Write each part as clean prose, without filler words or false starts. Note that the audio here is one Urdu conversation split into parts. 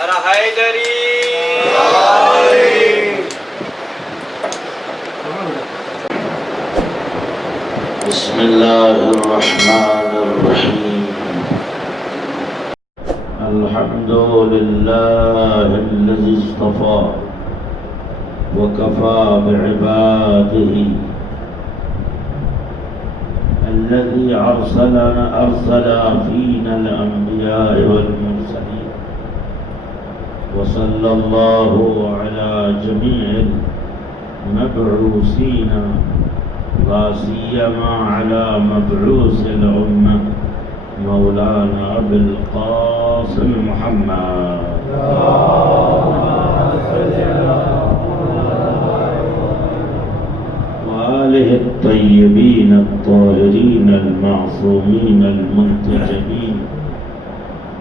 بسم الله الرحمن الرحيم الحمد لله الذي اصطفى وكفى بعباده الذي أرسل فينا الأنبياء والمرسلين وصلى الله على جميع المبعوثين لا سيما على مبعوث الأمة مولانا أبي القاسم محمد وآله الطيبين الطاهرين المعصومين المنتجبين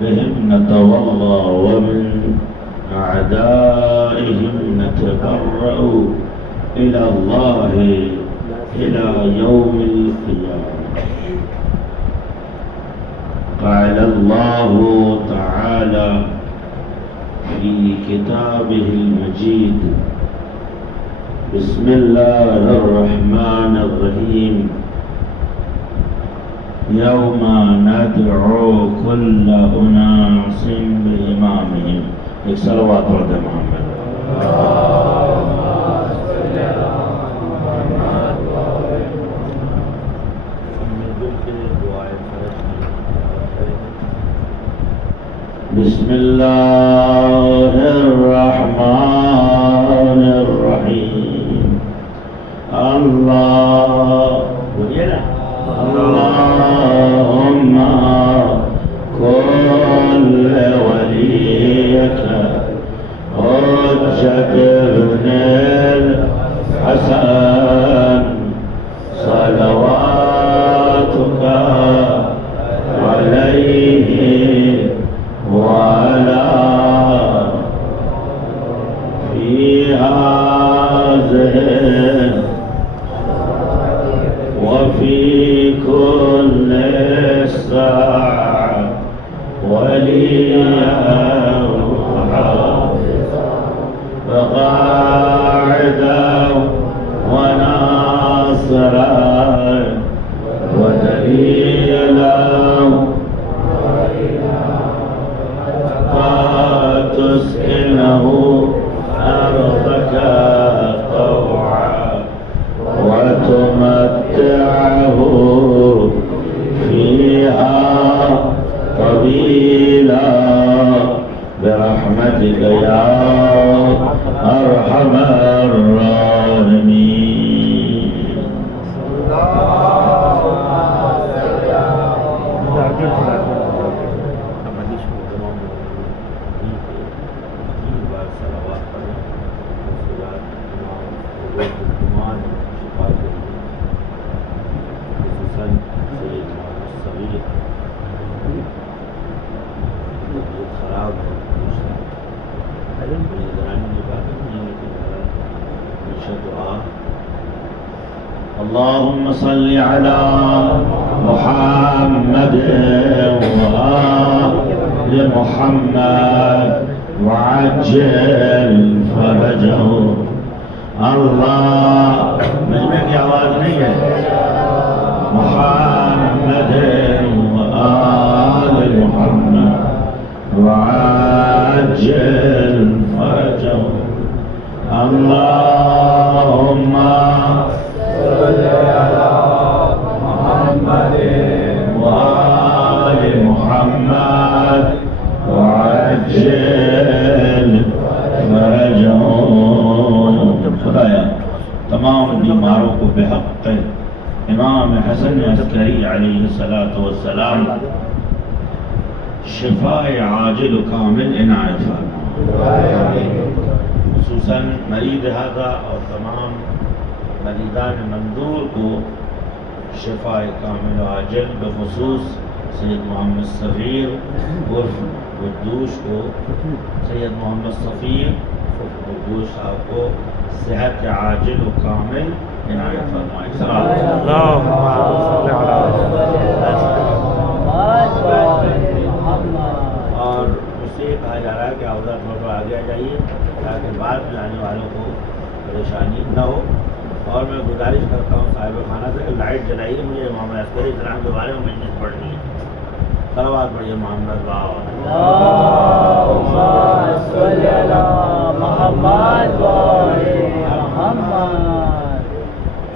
بهم نتولى ومن أعدائهم نتبرأ إلى الله إلى يوم القيامة. قال الله تعالى في كتابه المجيد بسم الله الرحمن الرحيم يوم ندعو كل أناس بإمامهم. ایک صلوات پڑھتے محمد. بسم الله الرحمن الرحيم اللهم كن لوليك حجة ابن الحسن صلواتك عليه وعلى في هذه وفي كل ساعة وليا وقاعدا وناصرا ودليلا تسكنه أرضك طوعا وتمتعه فيها طويلا برحمتك يا أرحم الراحمين. اللهم صل على محمد وآل محمد وعجل فرجه. اللہ مجمع کی آواز نہیں ہے. محمد وآل محمد وعجل فرجه. اللهم صل على محمد وآل محمد وعجل فرجه. خدایا تمام بیماروں کو بحق امام حسن عسکری علیہ السلام شفاء عاجل و کامل عنایت فرما. خصوصاً مریض هذا اور تمام مریضان منظور کو شفاء کامل و عاجل، بخصوص سید محمد صغیر عرف قدوش کو، سید محمد صفیر قدوش صاحب کو صحت عاجل و کامل عنایت فرمائے. اور اسی جا رہا ہے کہ عہدہ تھوڑا آگے آ جائیے تاکہ بعد میں آنے والوں کو پریشانی نہ ہو. اور میں گزارش کرتا ہوں صاحب خانہ سے کہ لائٹ جلائیے, مجھے امام عسکری اکرام کے بارے میں مجلس پڑھنی ہے. صلوات پڑھیے محمد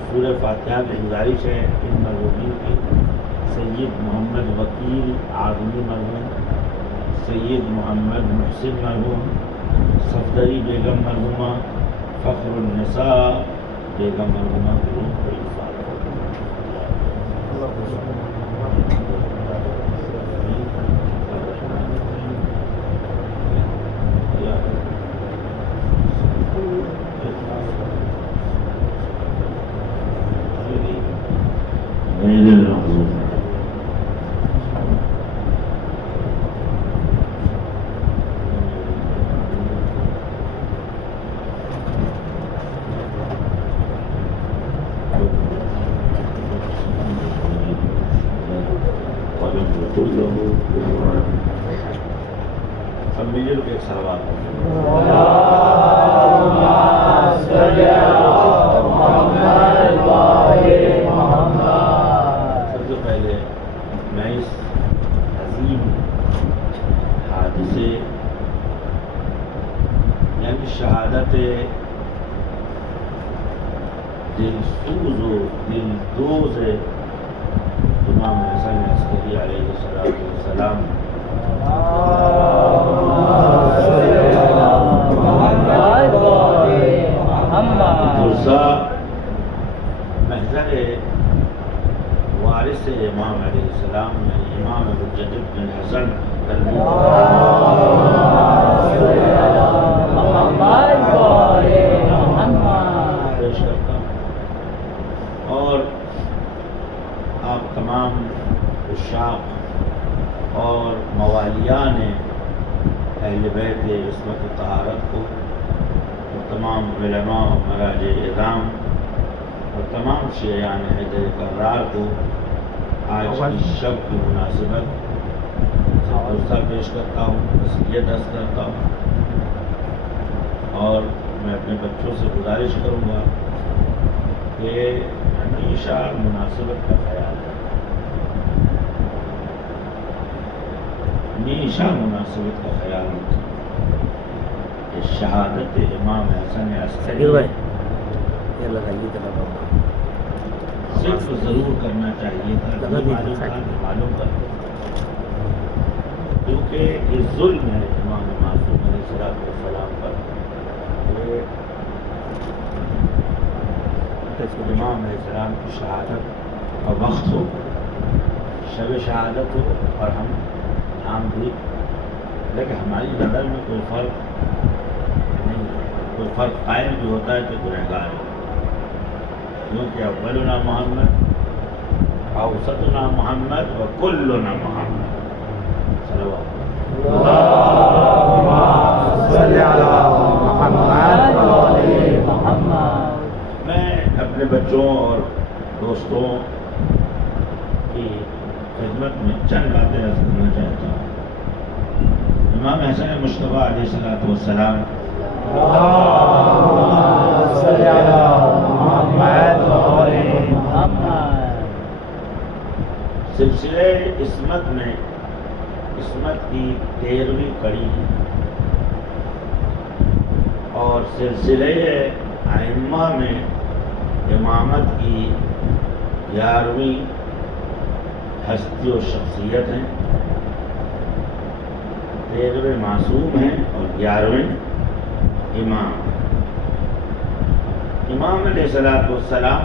سورہ فاتحہ کی گزارش ہے ان مرحومین کی. سید محمد وکیل آدمی مرحوم, سید محمد محسن مرحوم, صفدری بیگم مرحومہ, فخر النساء بیگم مرحومہ کی روح کو سب مل جل کے ایک صلوات سب سے پہلے میں اس عظیم حادثے یعنی شہادت دلسوز و دلدوز امام حسن عسکری علیہ السلام درسا محضر وارث امام علیہ السلام یعنی امام مجدد بن حسن پیش کرتا ہوں. اور آپ تمام عشاق اور موالیان اہل بیت عصمت طہارت کو اور تمام علماء و مراجع اعظام اور تمام شیعان حیدر کرار کو آج کی شب کی مناسبت سے عرضہ پیش کرتا ہوں, تسلیت عرض کرتا ہوں. اور میں اپنے بچوں سے گزارش کروں گا کہ ہمیشہ مناسبت کا خیال رکھیں, ہمیشہ مناسبت کا خیال رکھیں. شہادت امام حسن عسکری صرف ضرور کرنا چاہیے تھا, معلوم کر, کیونکہ یہ ظلم ہے امام معصوم علیہ السلام پر. امام علیہ السلام کی شہادت کا وقت ہو, شب شہادت ہو, اور ہم بھی, لیکن ہماری نظر میں کوئی فرق نہیں ہے. کوئی فرق قائم بھی ہوتا ہے تو گنہگار ہے, کیونکہ اولنا محمد, اوسطنا محمد, و کلنا محمد. صلوات میں اپنے بچوں اور دوستوں کی خدمت میں چند باتیں عرض کرنا چاہتا ہوں. امام حسن مصطفیٰ علیہ السلام سلسلے عصمت میں عصمت کی 13ویں کڑی اور سلسلے ائمہ میں امامت کی 11ویں ہستی و شخصیت ہیں. 13ویں معصوم ہیں اور 11ویں امام. امام علیہ السلام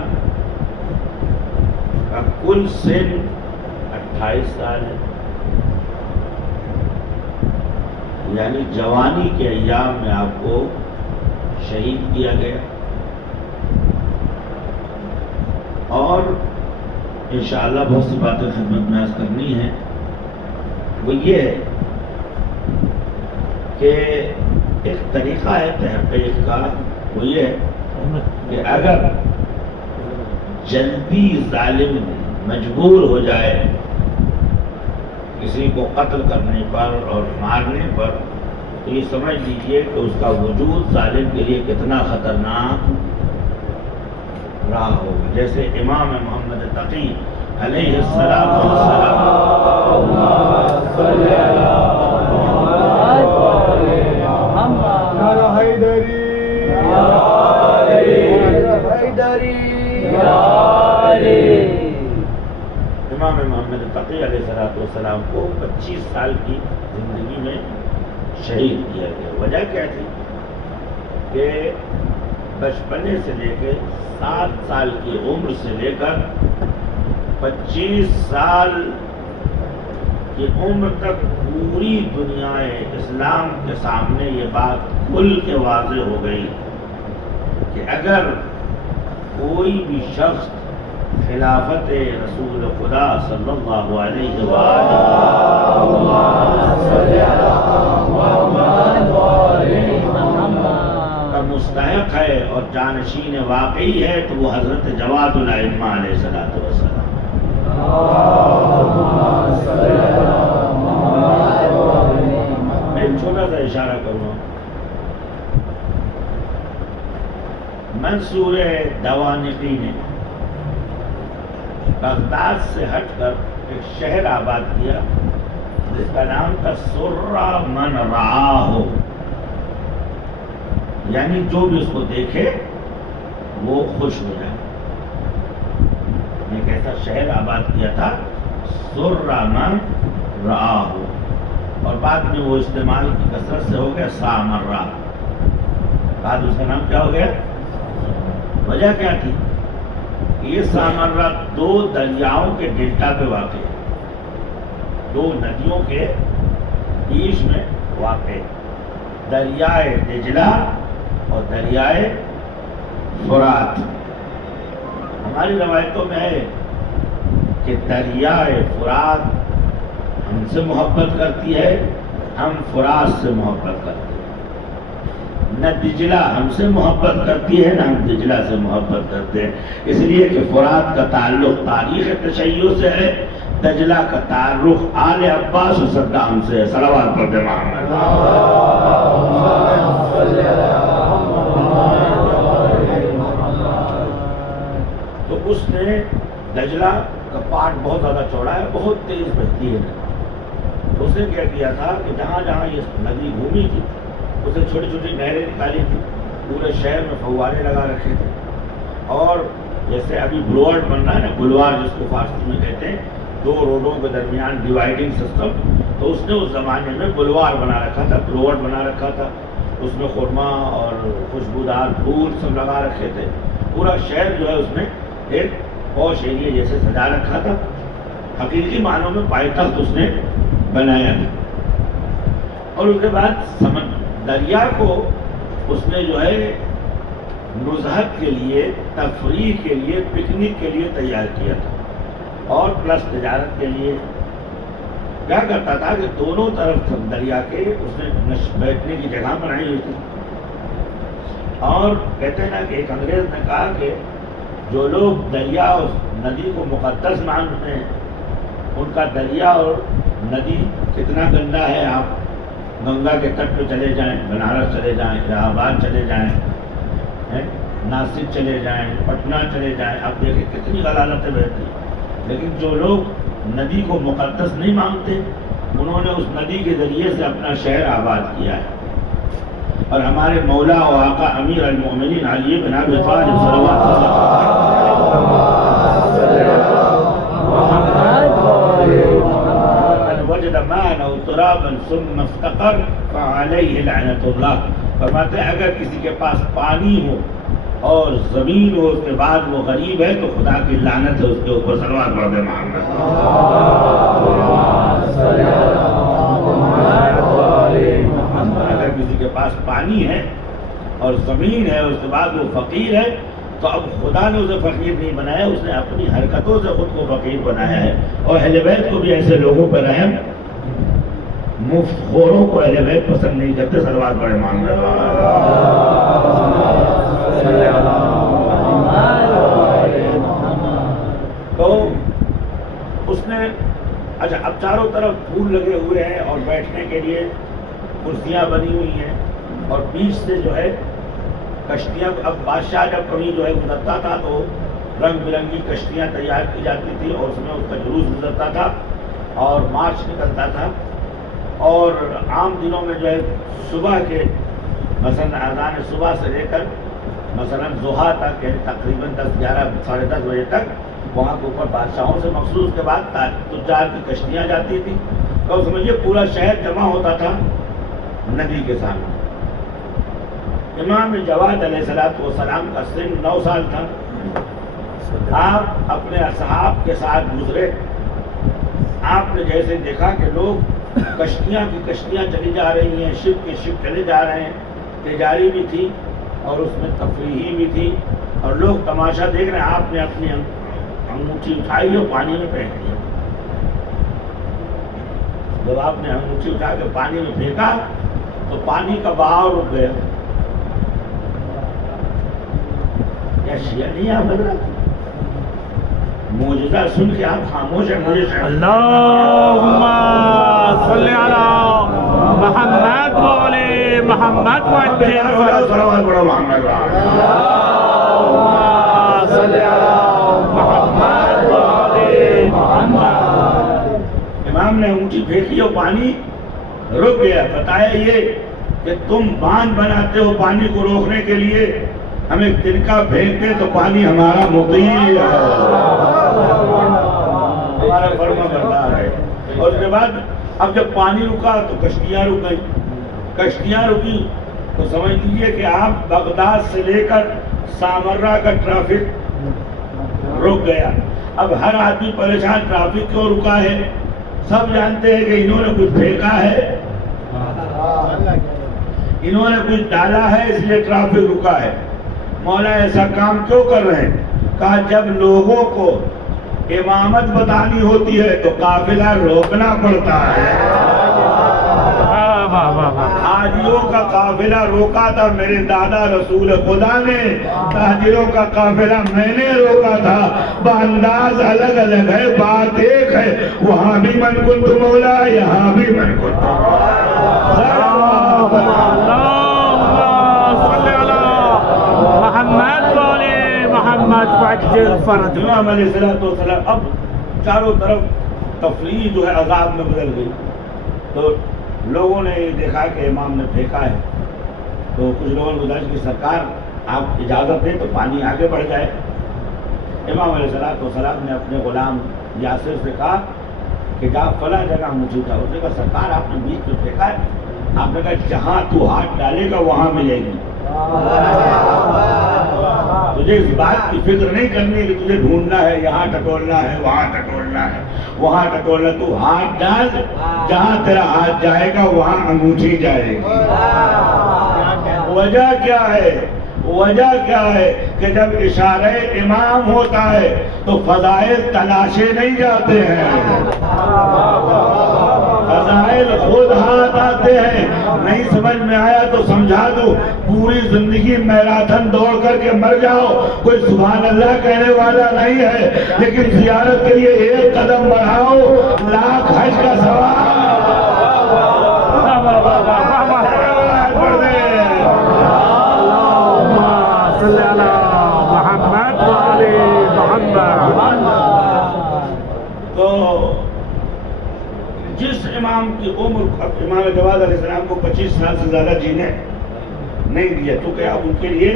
کا کل سن 28 سال ہے, یعنی جوانی کے ایام میں آپ کو شہید کیا گیا. اور انشاءاللہ بہت سی باتیں خدمت میں عرض کرنی ہیں. وہ یہ ہے کہ ایک طریقہ ہے تحقیق کا, وہ یہ ہے کہ اگر جلدی ظالم مجبور ہو جائے کسی کو قتل کرنے پر اور مارنے پر, تو یہ سمجھ لیجئے کہ اس کا وجود ظالم کے لیے کتنا خطرناک رہا ہوگا. جیسے امام محمد تقی علیہ السلام امام محمد تقی علیہ السلام کو 25 سال کی زندگی میں شہید کیا گیا. وجہ کیا تھی کہ بچپنے سے لے کے 7 سال کی عمر سے لے کر 25 سال کی عمر تک پوری دنیا اسلام کے سامنے یہ بات کھل کے واضح ہو گئی کہ اگر کوئی بھی شخص خلافت رسول خدا صلی اللہ علیہ کا مستحق ہے اور جانشین واقعی ہے تو وہ حضرت جواد الائمہ علیہ السلام. میں چھوٹا سا اشارہ کروں. منصور دوانقی نے بغداد سے ہٹ کر ایک شہر آباد کیا جس کا نام تھا سرہ من رآہ، یعنی جو بھی اس کو دیکھے وہ خوش ہو جائے. ایک ایسا شہر آباد کیا تھا سرہ من رآہ، اور بعد میں وہ استعمال کی کثرت سے ہو گیا سامرہ. بعد اس کا نام کیا ہو گیا؟ وجہ کیا تھی؟ یہ سامرہ 2 دریاؤں کے ڈیلٹا پہ واقع ہے، 2 ندیوں کے بیچ میں واقع ہے، دریائے دجلہ اور دریائے فرات. ہماری روایتوں میں ہے کہ دریائے فرات ہم سے محبت کرتی ہے، ہم فرات سے محبت کرتے ہیں. نہ دجلہ ہم سے محبت کرتی ہے نہ ہم دجلہ سے محبت کرتے ہیں، اس لیے کہ فرات کا تعلق تاریخ تشیع سے ہے، دجلہ کا تعلق آل عباس و صدام سے ہے. صلوات پڑھتے محمد. تو اس نے دجلہ کا پارٹ بہت زیادہ چوڑا ہے، بہت تیز بہتی ہے. اس نے کیا کیا تھا کہ جہاں جہاں یہ ندی گھومی تھی اسے چھوٹی چھوٹی نہریں نکالی تھی، پورے شہر میں فوارے لگا رکھے تھے. اور جیسے ابھی بلوارڈ بن رہا ہے نا، بلوار جس کو فارسی میں کہتے ہیں، 2 روڈوں کے درمیان ڈیوائڈنگ سسٹم، تو اس نے اس زمانے میں بلوار بنا رکھا تھا، بلوارڈ بنا رکھا تھا. اس میں خرما اور خوشبودار پھول سب لگا رکھے تھے. پورا شہر جو ہے اس میں ایک پوش ایریا جیسے سجا رکھا تھا. حقیقی معنوں میں پائیتخت اس نے بنایا تھا. اور اس کے بعد دریا کو اس نے جو ہے نزہت کے لیے، تفریح کے لیے، پکنک کے لیے تیار کیا تھا، اور پلس تجارت کے لیے. کیا کرتا تھا کہ دونوں طرف دریا کے اس نے بیٹھنے کی جگہ بنائی ہوئی تھی. اور کہتے ہیں نا کہ ایک انگریز نے کہا کہ جو لوگ دریا اور ندی کو مقدس مانتے ہیں ان کا دریا اور ندی کتنا گندا ہے. آپ گنگا کے تٹ پہ چلے جائیں، بنارس چلے جائیں، الہ آباد چلے جائیں، ناسک چلے جائیں، پٹنہ چلے جائیں، آپ دیکھیں کتنی غلالتیں بہتی ہیں. لیکن جو لوگ ندی کو مقدس نہیں مانتے انہوں نے اس ندی کے ذریعے سے اپنا شہر آباد کیا ہے. اور ہمارے مولا و آقا امیر المؤمنین علی بن ابی طالب صلوات وجد ماء او ترابا ثم افتقر فعليه لعنت اللہ. فرماتے ہیں اگر کسی کے پاس پانی ہو اور زمین ہو اس کے بعد وہ غریب ہے تو خدا کی لعنت ہے اس کے اوپر. صلوات پڑھتے محمد. اگر کسی کے پاس پانی ہے اور زمین ہے اس کے بعد وہ فقیر ہے تو اب خدا نے اسے فقیر نہیں بنایا، اس نے اپنی حرکتوں سے خود کو فقیر بنایا ہے. اور اہل بیت کو بھی ایسے لوگوں پر رحم، مفت خوروں کو اہل بیت پسند نہیں کرتے. صلوات بڑے مانگ رہے. تو اس نے اچھا اب چاروں طرف پھول لگے ہوئے ہیں اور بیٹھنے کے لیے کرسیاں بنی ہوئی ہیں اور بیچ سے جو ہے کشتیاں. اب بادشاہ جب کبھی جو ہے گزرتا تھا تو رنگ برنگی کشتیاں تیار کی جاتی تھی اور اس میں اس کا جلوس گزرتا تھا اور مارچ نکلتا تھا. اور عام دنوں میں جو ہے صبح کے مثلاً اذان صبح سے لے کر مثلاً ضحیٰ تک یعنی تقریباً 10 11 ساڑھے 10 بجے تک وہاں کے اوپر بادشاہوں سے مخصوص کے بعد تجار کی کشتیاں جاتی تھیں اور سمجھیے پورا شہر جمع ہوتا تھا ندی کے سامنے. امام جواد علیہ السلام کا سن 9 سال تھا. آپ اپنے اصحاب کے ساتھ گزرے. آپ نے جیسے دیکھا کہ لوگ کشتیاں کی کشتیاں چلی جا رہی ہیں, شپ کے شپ چلے جا رہے ہیں, تجاری بھی تھی اور اس میں تفریحی بھی تھی اور لوگ تماشا دیکھ رہے ہیں. آپ نے اپنی انگوٹھی اٹھائی اور پانی میں پھینک دیا. جب آپ نے انگوٹھی اٹھا کے پانی میں پھینکا تو پانی کا بہاؤ رک گیا. کیا شیعہ نہیں آپ لگ رہا معجزہ سن کے آپ خاموش ہیں؟ مجھے اللہم صلی علی محمد و علی محمد صلوات پڑھو محمد صلی علی محمد و علی محمد. امام نے انگوٹھی پھینکی اور پانی رک گیا. بتایا یہ کہ تم باندھ بناتے ہو پانی کو روکنے کے لیے, ہم ایک تنکا پھینکتے تو پانی ہمارا مطیع ہے, ہمارا فرما بردار ہے. اور اس کے بعد اب جب پانی رکا تو کشتیاں رک گئی. کشتیاں رکی تو سمجھ لیجیے کہ آپ بغداد سے لے کر سامرہ کا ٹریفک رک گیا. اب ہر آدمی پریشان, ٹریفک کیوں رکا ہے؟ سب جانتے ہیں کہ انہوں نے کچھ پھینکا ہے, انہوں نے کچھ ڈالا ہے, اس لیے ٹریفک رکا ہے. مولا ایسا کام کیوں کر رہے ہیں؟ کہا جب لوگوں کو امامت بتانی ہوتی ہے تو قافلہ روکنا پڑتا ہے. حاجیوں کا قافلہ روکا تھا میرے دادا رسول خدا نے, تاجروں کا قافلہ میں نے روکا تھا. بانداز الگ الگ ہے, بات ایک ہے. وہاں بھی من کنت مولا, یہاں بھی من کنت مولا. محمد و علی محمد فاجر فرد. امام علیہ السلام اب چاروں طرف تفریح جو ہے عذاب میں بدل گئی. تو لوگوں نے دیکھا کہ امام نے پھینکا ہے تو کچھ لوگوں نے گزارش کی سرکار آپ اجازت دیں تو پانی آگے بڑھ جائے. امام علیہ السلام نے اپنے غلام یاسر سے کہا کہ جا فلاں جگہ مجھے تھا. اس نے کہا سرکار آپ نے بیچ میں پھینکا ہے. آپ نے کہا جہاں تو ہاتھ ڈالے گا وہاں ملے گی. تجھے اس بات کی فکر نہیں کرنی کہ تجھے ڈھونڈنا ہے, یہاں ٹٹولنا ہے, وہاں ٹٹولنا ہے, وہاں ٹٹولنا. تو ہاتھ ڈال, جہاں تیرا ہاتھ جائے گا وہاں انگوٹھی جائے گی. وجہ کیا ہے؟ وجہ کیا ہے کہ جب اشارہ امام ہوتا ہے تو فضائل تلاشے نہیں جاتے ہیں, فضائل خود ہاتھ آتے ہیں. نہیں سمجھ میں آیا تو سمجھا دو. پوری زندگی میراتھن دوڑ کر کے مر جاؤ, کوئی سبحان اللہ کہنے والا نہیں ہے, لیکن زیارت کے لیے ایک قدم بڑھاؤ, لاکھ حج کا ثواب. تو جس امام کی عمر امام جواد علیہ السلام کو 25 سال سے زیادہ جینے نہیں دیا, چونکہ اب ان کے لیے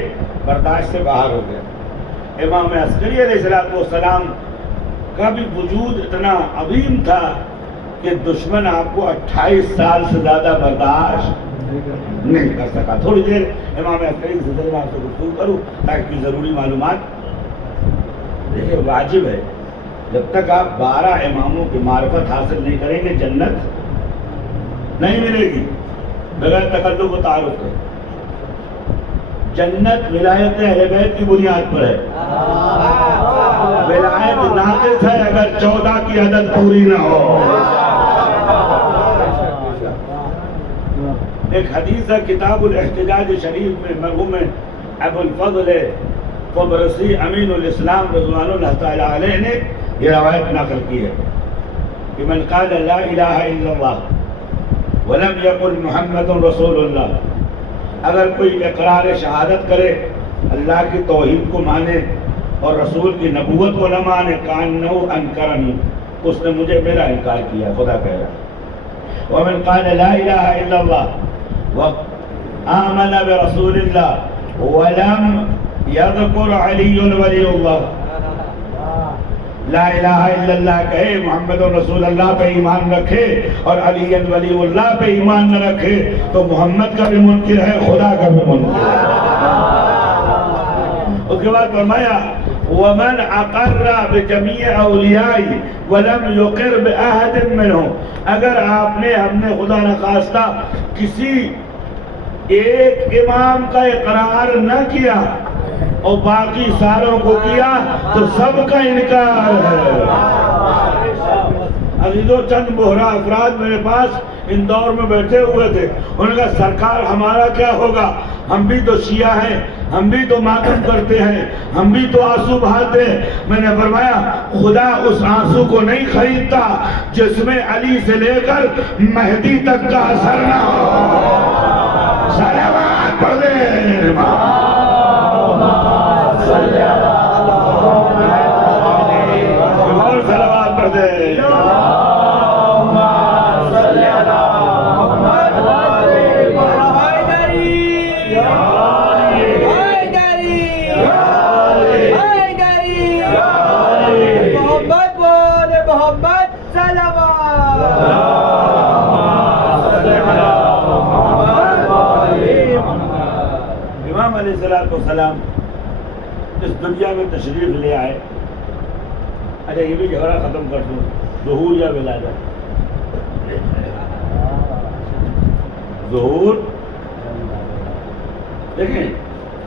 برداشت سے باہر ہو گیا. امام عسکری علیہ السلام کا بھی وجود اتنا عظیم تھا کہ دشمن آپ کو 28 سال سے زیادہ برداشت نہیں کر سکا. تھوڑی دیر امام عسکری سے میں آپ سے گفتگو کروں تاکہ ضروری معلومات. دیکھیے واجب ہے جب تک آپ 12 اماموں کی معرفت حاصل نہیں کریں گے جنت نہیں ملے گی بغیر تکلف و تعارف کے. جنت ولایت اہل بیت کی بنیاد پر ہے. ولایت ناقص ہے اگر 14 کی عدد پوری نہ ہو. ایک حدیث ہے کتاب الاحتجاج شریف میں مرحوم ابو الفضل قبرصی امین الاسلام رضوان اللہ تعالی علیہ نے یہ روایت نقل کی ہے کہ من قال لا الہ الا اللہ ولم يقل محمد رسول اللہ، اگر کوئی اقرار شہادت کرے اللہ کی توحید کو مانے اور رسول کی نبوت کو نہ مانے، کانہ انکرنی، اس نے مجھے میرا انکار کیا، خدا کہہ رہا۔ ومن قال لا الہ الا اللہ وآمن برسول اللہ ولم یذکر علی ولی اللہ، لا الہ الا اللہ کہے، محمد رسول اللہ پہ ایمان رکھے اور علی ولی اللہ پہ ایمان نہ رکھے تو محمد کا بھی منکر ہے، خدا کا بھی منکر ہے۔ اس کے بعد فرمایا ومن اقر بجمیع اولیائی ولم یقر باحد منہم، اگر آپ نے ہم نے خدا نخواستہ کسی ایک امام کا اقرار نہ کیا اور باقی ساروں کو کیا تو سب کا انکار ہے۔ عزیزو، چند بہرا افراد میرے پاس اندور میں بیٹھے ہوئے تھے، انہوں نے کہا سرکار ہمارا کیا ہوگا، ہم بھی تو شیعہ ہیں، ہم بھی تو ماتم کرتے ہیں، ہم بھی تو آنسو بہاتے ہیں۔ میں نے فرمایا خدا اس آنسو کو نہیں خریدتا جس میں علی سے لے کر مہدی تک کا اثر نہ ہو۔ صلوات پڑھ دیں، اور صلوات پڑھ دیں۔ امام علیہ السلام اس دنیا میں تشریف لے آئے۔ اچھا یہ بھی جھگڑا ختم کر دوں، ظہور یا ولادت؟ ظہور دیکھیں،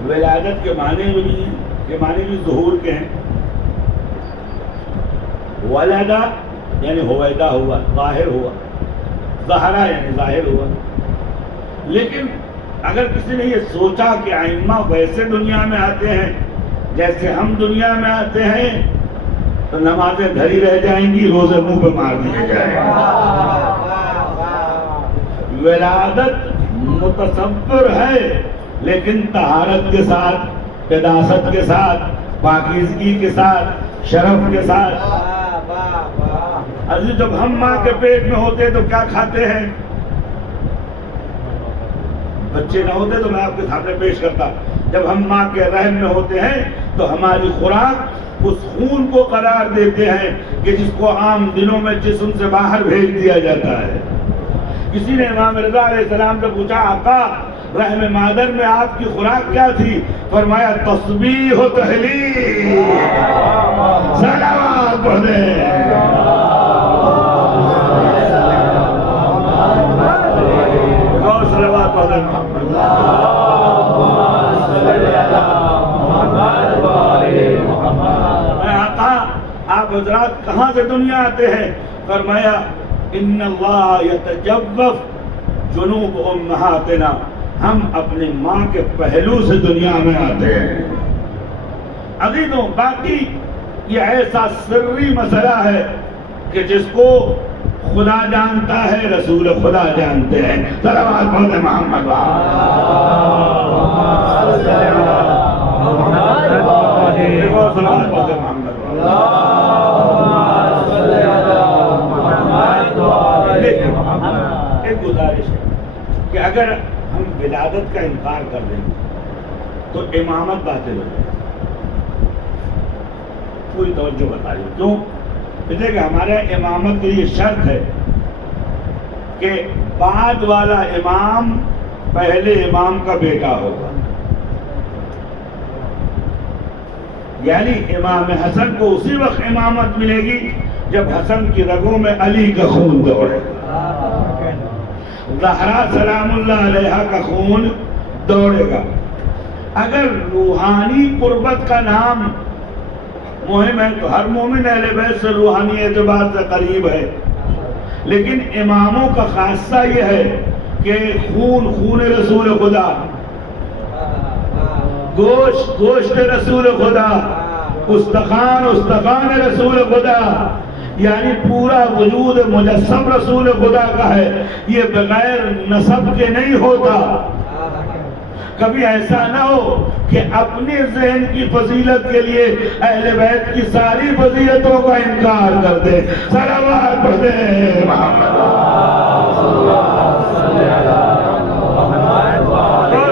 ولادت کے معنی بھی ظہور کے ہیں۔ ولدہ یعنی ہویدا ہوا، ظاہر ہوا، ظہرا یعنی ظاہر ہوا۔ لیکن اگر کسی نے یہ سوچا کہ ائمہ ویسے دنیا میں آتے ہیں جیسے ہم دنیا میں آتے ہیں تو نمازیں دھری رہ جائیں گی، روزے منہ پہ مار دیے جائیں گے۔ ولادت متصور ہے لیکن طہارت کے ساتھ، قداست کے ساتھ، پاکیزگی کے ساتھ، شرف کے ساتھ۔ عزیز، جب ہم ماں کے پیٹ میں ہوتے تو کیا کھاتے ہیں؟ بچے نہ ہوتے تو میں آپ کے سامنے پیش کرتا، جب ہم ماں کے رحم میں ہوتے ہیں تو ہماری خوراک اس خون کو قرار دیتے ہیں کہ جس کو عام دنوں میں جسم سے باہر بھیج دیا جاتا ہے۔ کسی نے امام رضا علیہ السلام سے پوچھا آقا رحم مادر میں آپ کی خوراک کیا تھی؟ فرمایا تسبیح و تحلیل۔ صلوات پڑھ دیں۔ صلوات پڑھ دیں۔ آقا آپ حضرات کہاں سے دنیا آتے ہیں؟ فرمایا ان اللہ یتجوف جنوب امہاتنا، ہم اپنی ماں کے پہلو سے دنیا میں آتے ہیں۔ عزیزوں، باقی یہ ایسا سری مسئلہ ہے کہ جس کو خدا جانتا ہے، رسول خدا جانتے ہیں۔ صلوات پڑھ دیں محمد ایک گزارش ہے کہ اگر ہم ولادت کا انکار کر دیں تو امامت باطل ہو جائے۔ پوری توجہ بتائیے کیوں؟ اس لیے کہ ہمارے امامت کے لیے شرط ہے کہ بعد والا امام پہلے امام کا بیٹا ہوگا، یعنی امام حسن کو اسی وقت امامت ملے گی جب حسن کی رگوں میں علی کا خون دوڑے گا، زہرا سلام اللہ علیہا کا خون دوڑے گا۔ اگر روحانی قربت کا نام مہم ہے تو ہر مومن اہل بیت سے روحانی اعتبار سے قریب ہے، لیکن اماموں کا خاصہ یہ ہے کہ خون رسول خدا، گوشت رسول خدا، استخوان رسول خدا، یعنی پورا وجود مجسم رسول خدا کا ہے، یہ بغیر نسب کے نہیں ہوتا۔ کبھی ایسا نہ ہو کہ اپنے ذہن کی فضیلت کے لیے اہل بیت کی ساری فضیلتوں کا انکار کر دے۔ صلوات پڑھ دے محمد،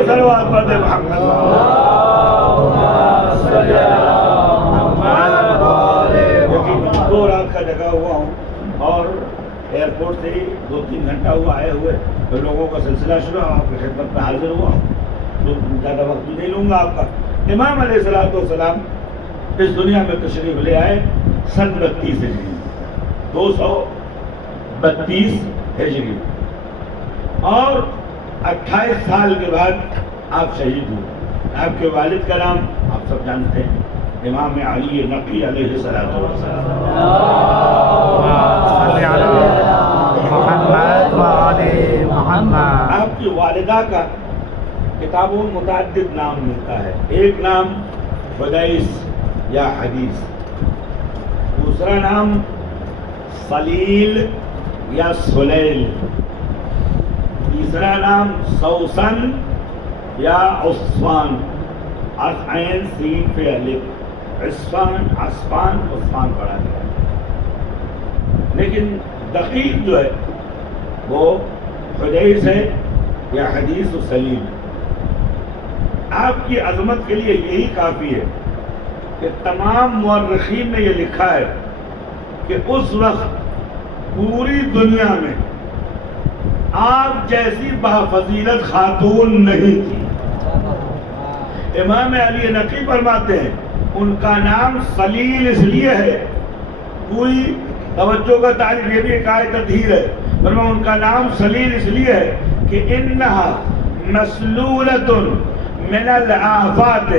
صلوات پڑھ دے محمد۔ دو رات کا جگہ ہوا ہوں اور ایئرپورٹ سے 2-3 گھنٹہ ہوا آئے ہوئے، پھر لوگوں کا سلسلہ شروع، آپ کی خدمت میں حاضر ہوا ہوں، تو زیادہ وقت بھی نہیں لوں گا آپ کا۔ امام علیہ السلام اس دنیا میں تشریف لے آئے سن 32 ہجری، 232 ہجری، اور 28 سال کے بعد آپ شہید ہوئے۔ آپ کے والد کا نام آپ سب جانتے ہیں، امام علی نقی علیہ السلام۔ آپ کی والدہ کا کتابوں میں متعدد نام ملتا ہے، ایک نام حدیث یا حدیث، دوسرا نام سلیل یا سلیل، تیسرا نام سوسن یا عصفان، عین سین پہ الف، عصفان عصفان پڑھا گیا، لیکن دقیق جو ہے وہ حدیث ہے یا حدیث و سلیم۔ آپ کی عظمت کے لیے یہی کافی ہے کہ تمام مورخین نے یہ لکھا ہے کہ اس وقت پوری دنیا میں آپ جیسی بافضیلت خاتون نہیں تھی۔ امام علی نقی فرماتے ہیں ان کا نام سلیل اس لیے ہے، پوری توجہ کا تعریف، یہ بھی ایک آیت تطہیر ہے، فرمایا ان کا نام سلیل اس لیے ہے کہ انہا مسلولۃ من الآفات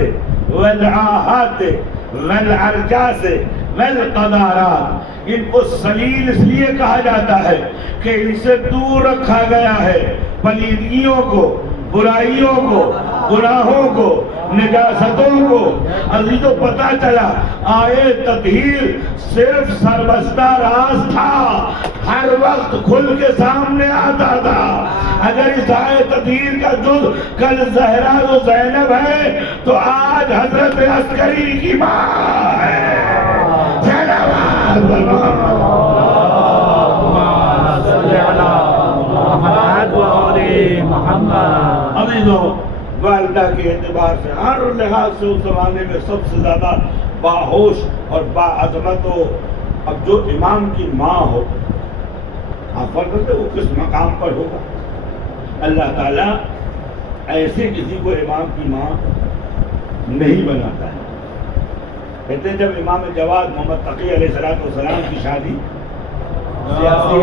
والآہات والعرجاس والقدارات، ان کو سلیل اس لیے کہا جاتا ہے کہ ان سے دور رکھا گیا ہے پلیدیوں کو، برائیوں کو، گناہوں کو، نجاستوں کو۔ عزیزوں پتہ چلا آئے تطہیر صرف سربستہ راز تھا، ہر وقت کھل کے سامنے آتا تھا۔ اگر اس آئے تطہیر کا جز کل زہرا و زینب ہے تو آج حضرت عسکری کی ماں ہے۔ عزیزوں والدہ کے اعتبار سے ہر لحاظ سے اس زمانے میں سب سے زیادہ باہوش اور باعظمت ہو، اب جو امام کی ماں ہو، آپ فرض کرتے وہ کس مقام پر ہوگا؟ اللہ تعالیٰ ایسے کسی کو امام کی ماں نہیں بناتا ہے۔ کہتے ہیں جب امام جواد محمد تقی علیہ السلام کی شادی سیاسی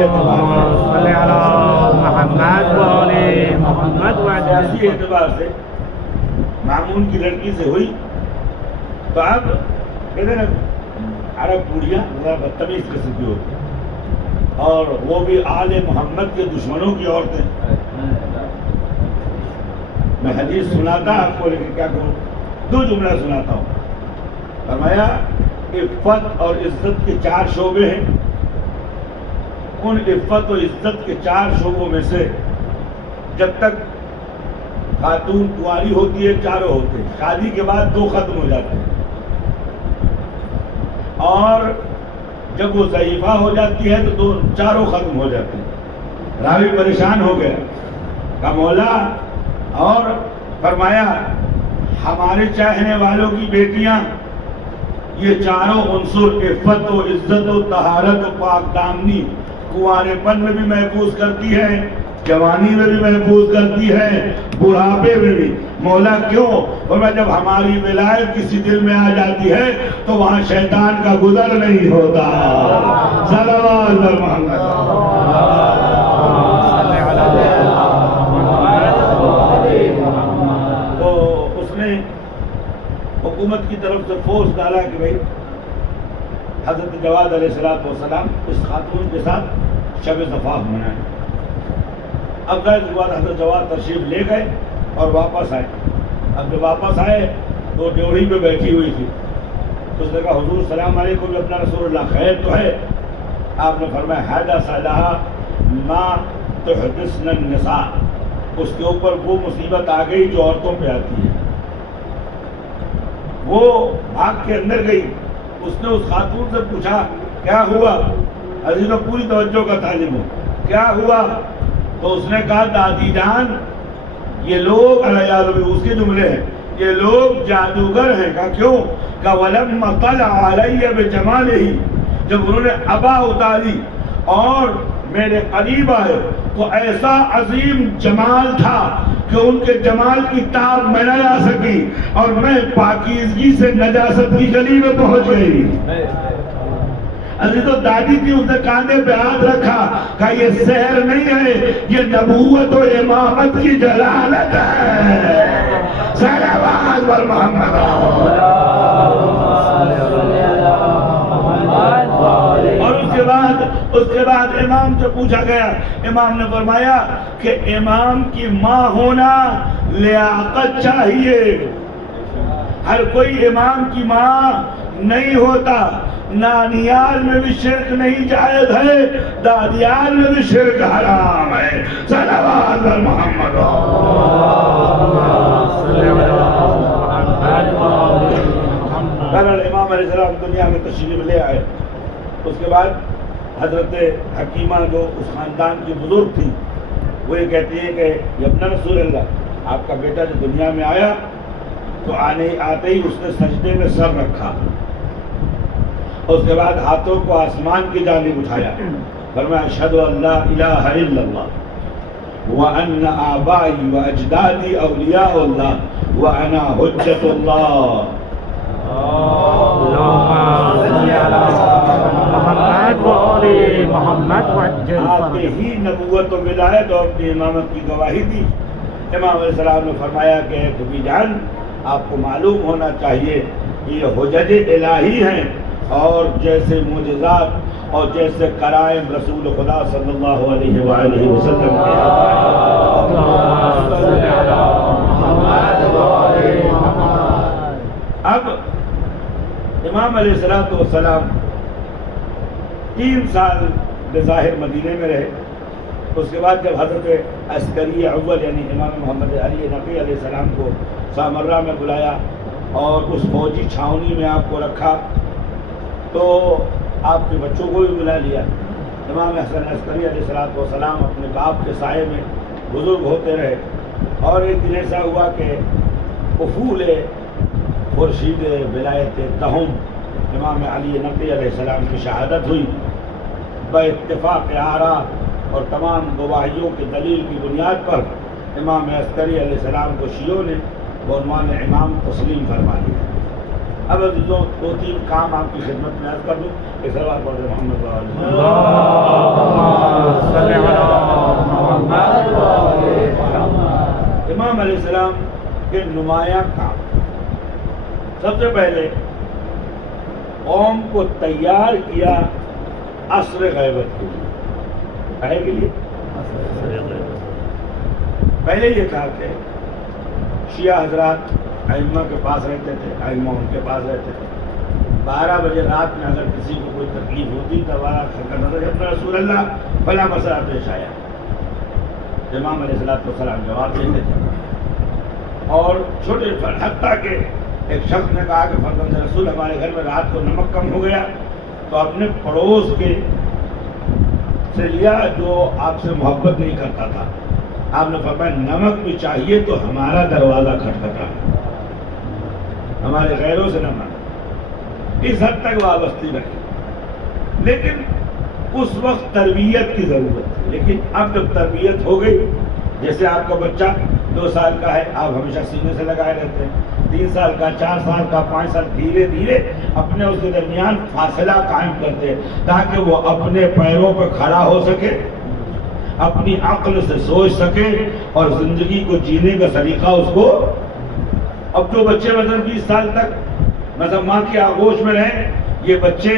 اعتبار سے مامون کی لڑکی سے ہوئی تو اب کہتے ہیں نا عرب بوڑھیاں ذرا بدتمیز قسم کی ہوتی، اور وہ بھی آل محمد کے دشمنوں کی عورتیں۔ میں حدیث سناتا آپ کو لیکن کیا کروں، 2 جملہ سناتا ہوں۔ فرمایا عفت اور عزت کے 4 شعبے ہیں، ان عفت و عزت کے 4 شعبوں میں سے جب تک خاتون کنواری ہوتی ہے 4 ہوتے ہیں، شادی کے بعد 2 ختم ہو جاتے ہیں، اور جب وہ ضعیفہ ہو جاتی ہے تو 4 ختم ہو جاتے ہیں۔ راوی پریشان ہو گیا، کہا مولا، اور فرمایا ہمارے چاہنے والوں کی بیٹیاں یہ 4 عنصر عفت و عزت و طہارت و پاک دامنی کنوارے پن میں بھی محفوظ کرتی ہے، جوانی میں بھی محفوظ کرتی ہے، بڑھاپے میں بھی۔ مولا کیوں؟ فرمایا جب ہماری ولایت کسی دل میں آ جاتی ہے تو وہاں شیطان کا گزر نہیں ہوتا۔ صلوات علی محمد۔ تو اس نے حکومت کی طرف سے فورس ڈالا کہ بھائی حضرت جواد علیہ السلام اس خاتون کے ساتھ شب زفاف منائیں۔ اب ظاہر ہوا حضرت جواد تشریف لے گئے اور واپس آئے۔ اب جب واپس آئے تو ڈیوڑی پہ بیٹھی ہوئی تھی، اس نے کہا حضور السلام علیکم، اپنا رسول اللہ خیر تو ہے؟ آپ نے فرمایا حدث لہا ما تحدثن النساء، اس کے اوپر وہ مصیبت آ گئی جو عورتوں پہ آتی ہے. وہ بھاگ کے اندر گئی. اس نے اس خاتون سے پوچھا کیا ہوا؟ عزیزوں پوری توجہ کا طالب ہوں. کیا ہوا؟ تو اس نے کہا دادی جان یہ لوگ اس کے جملے ہیں، یہ لوگ جادوگر ہیں. کہا کیوں؟ کہا وَلَمَّا طَلَعَ عَلَيَّ بِجَمَالِهِ، جب انہوں نے عبا اتاری اور میرے قریب آئے تو ایسا عظیم جمال تھا کہ ان کے جمال کی تاب میں نہ لا سکی اور میں پاکیزگی سے نجاست کی گلی میں پہنچ گئی. عزیزو دادی تھی، اس نے کاندھے پہ ہاتھ رکھا، کہا یہ سحر نہیں ہے، یہ نبوت و امامت کی جلالت ہے. صلوات بر محمد. اور اس کے بعد امام سے پوچھا گیا. امام نے فرمایا کہ امام کی ماں ہونا لیاقت چاہیے. ہر کوئی امام کی ماں نہیں ہوتا. نانیال میں بھی شرک نہیں جائز ہے، دادیال میں بھی شرک حرام ہے. صلوات بر محمد. امام علیہ السلام دنیا میں تشریف لے آئے. اس کے بعد حضرت حکیمہ جو اس خاندان کی بزرگ تھی وہ یہ کہتی ہے کہ ابن رسول اللہ، آپ کا بیٹا جو دنیا میں آیا تو آتے ہی اس نے سجدے میں سر رکھا. اس کے بعد ہاتھوں کو آسمان کی جانب اٹھایا. فرمایا اشہد ان لا الہ الا اللہ وان آبائی و اجدادی اولیاء اللہ وانا حجت اللہ. آپ نے ہی نبوت و ولایت اور اپنی امامت کی گواہی دی. امام علیہ السلام نے فرمایا کہ اے پھوپھی جان، آپ کو معلوم ہونا چاہیے کہ یہ حجج الہی ہیں اور جیسے معجزات اور جیسے کرائم رسول خدا صلی اللہ علیہ وآلہ وسلم کے. اب امام علیہ السلام 3 سال بظاہر مدینے میں رہے. اس کے بعد جب حضرت عسکری اول یعنی امام محمد علی نقی علیہ السلام کو سامرہ میں بلایا اور اس فوجی چھاونی میں آپ کو رکھا تو آپ کے بچوں کو بھی بلا لیا. امام حسن عسکری علیہ السلام اپنے باپ کے سائے میں بزرگ ہوتے رہے. اور ایک دن ایسا ہوا کہ افول خورشید ولایت دہم امام علی نقی علیہ السلام کی شہادت ہوئی. باتفاق آراء اور تمام گواہیوں کی دلیل کی بنیاد پر امام عسکری علیہ السلام کو شیعوں نے بعنوان امام تسلیم فرما دیا. اب عزیزوں 2-3 کام آپ کی خدمت میں عرض کر دوں. ایک سوال پڑھ دیں محمد امام علیہ السلام کے نمایاں کام. سب سے پہلے قوم کو تیار کیا عصر غیبت کے لیے. کہے کے لیے پہلے یہ تھا کہ شیعہ حضرات ائمہ کے پاس رہتے تھے، ائمہ ان کے پاس رہتے تھے. 12 بجے رات میں اگر کسی کو کوئی تکلیف ہوتی تو اپنا رسول اللہ فلاں مسئلہ پیش آیا، امام علیہ السلام جواب دیتے تھے. اور چھوٹے حتیٰ کہ ایک شخص نے کہا کہ فرزند رسول ہمارے گھر میں رات کو نمک کم ہو گیا تو اپنے پڑوس کے سے لیا جو آپ سے محبت نہیں کرتا تھا. آپ نے فرمایا نمک بھی چاہیے تو ہمارا دروازہ کھٹکھٹا، ہمارے غیروں سے نہ مانا. اس حد تک وابستی رکھی. لیکن اس وقت تربیت کی ضرورت تھی. لیکن اب جب تربیت ہو گئی، جیسے آپ کا بچہ 2 سال کا ہے آپ ہمیشہ سینے سے لگائے رہتے ہیں، 3 سال کا، 4 سال کا، 5 سال، دھیرے دھیرے اپنے اس کے درمیان فاصلہ قائم کرتے ہیں تاکہ وہ اپنے پیروں پر کھڑا ہو سکے، اپنی عقل سے سوچ سکے اور زندگی کو جینے کا طریقہ اس کو. اب جو بچے مثلا 20 سال تک مثلا ماں کی آغوش میں رہیں، یہ بچے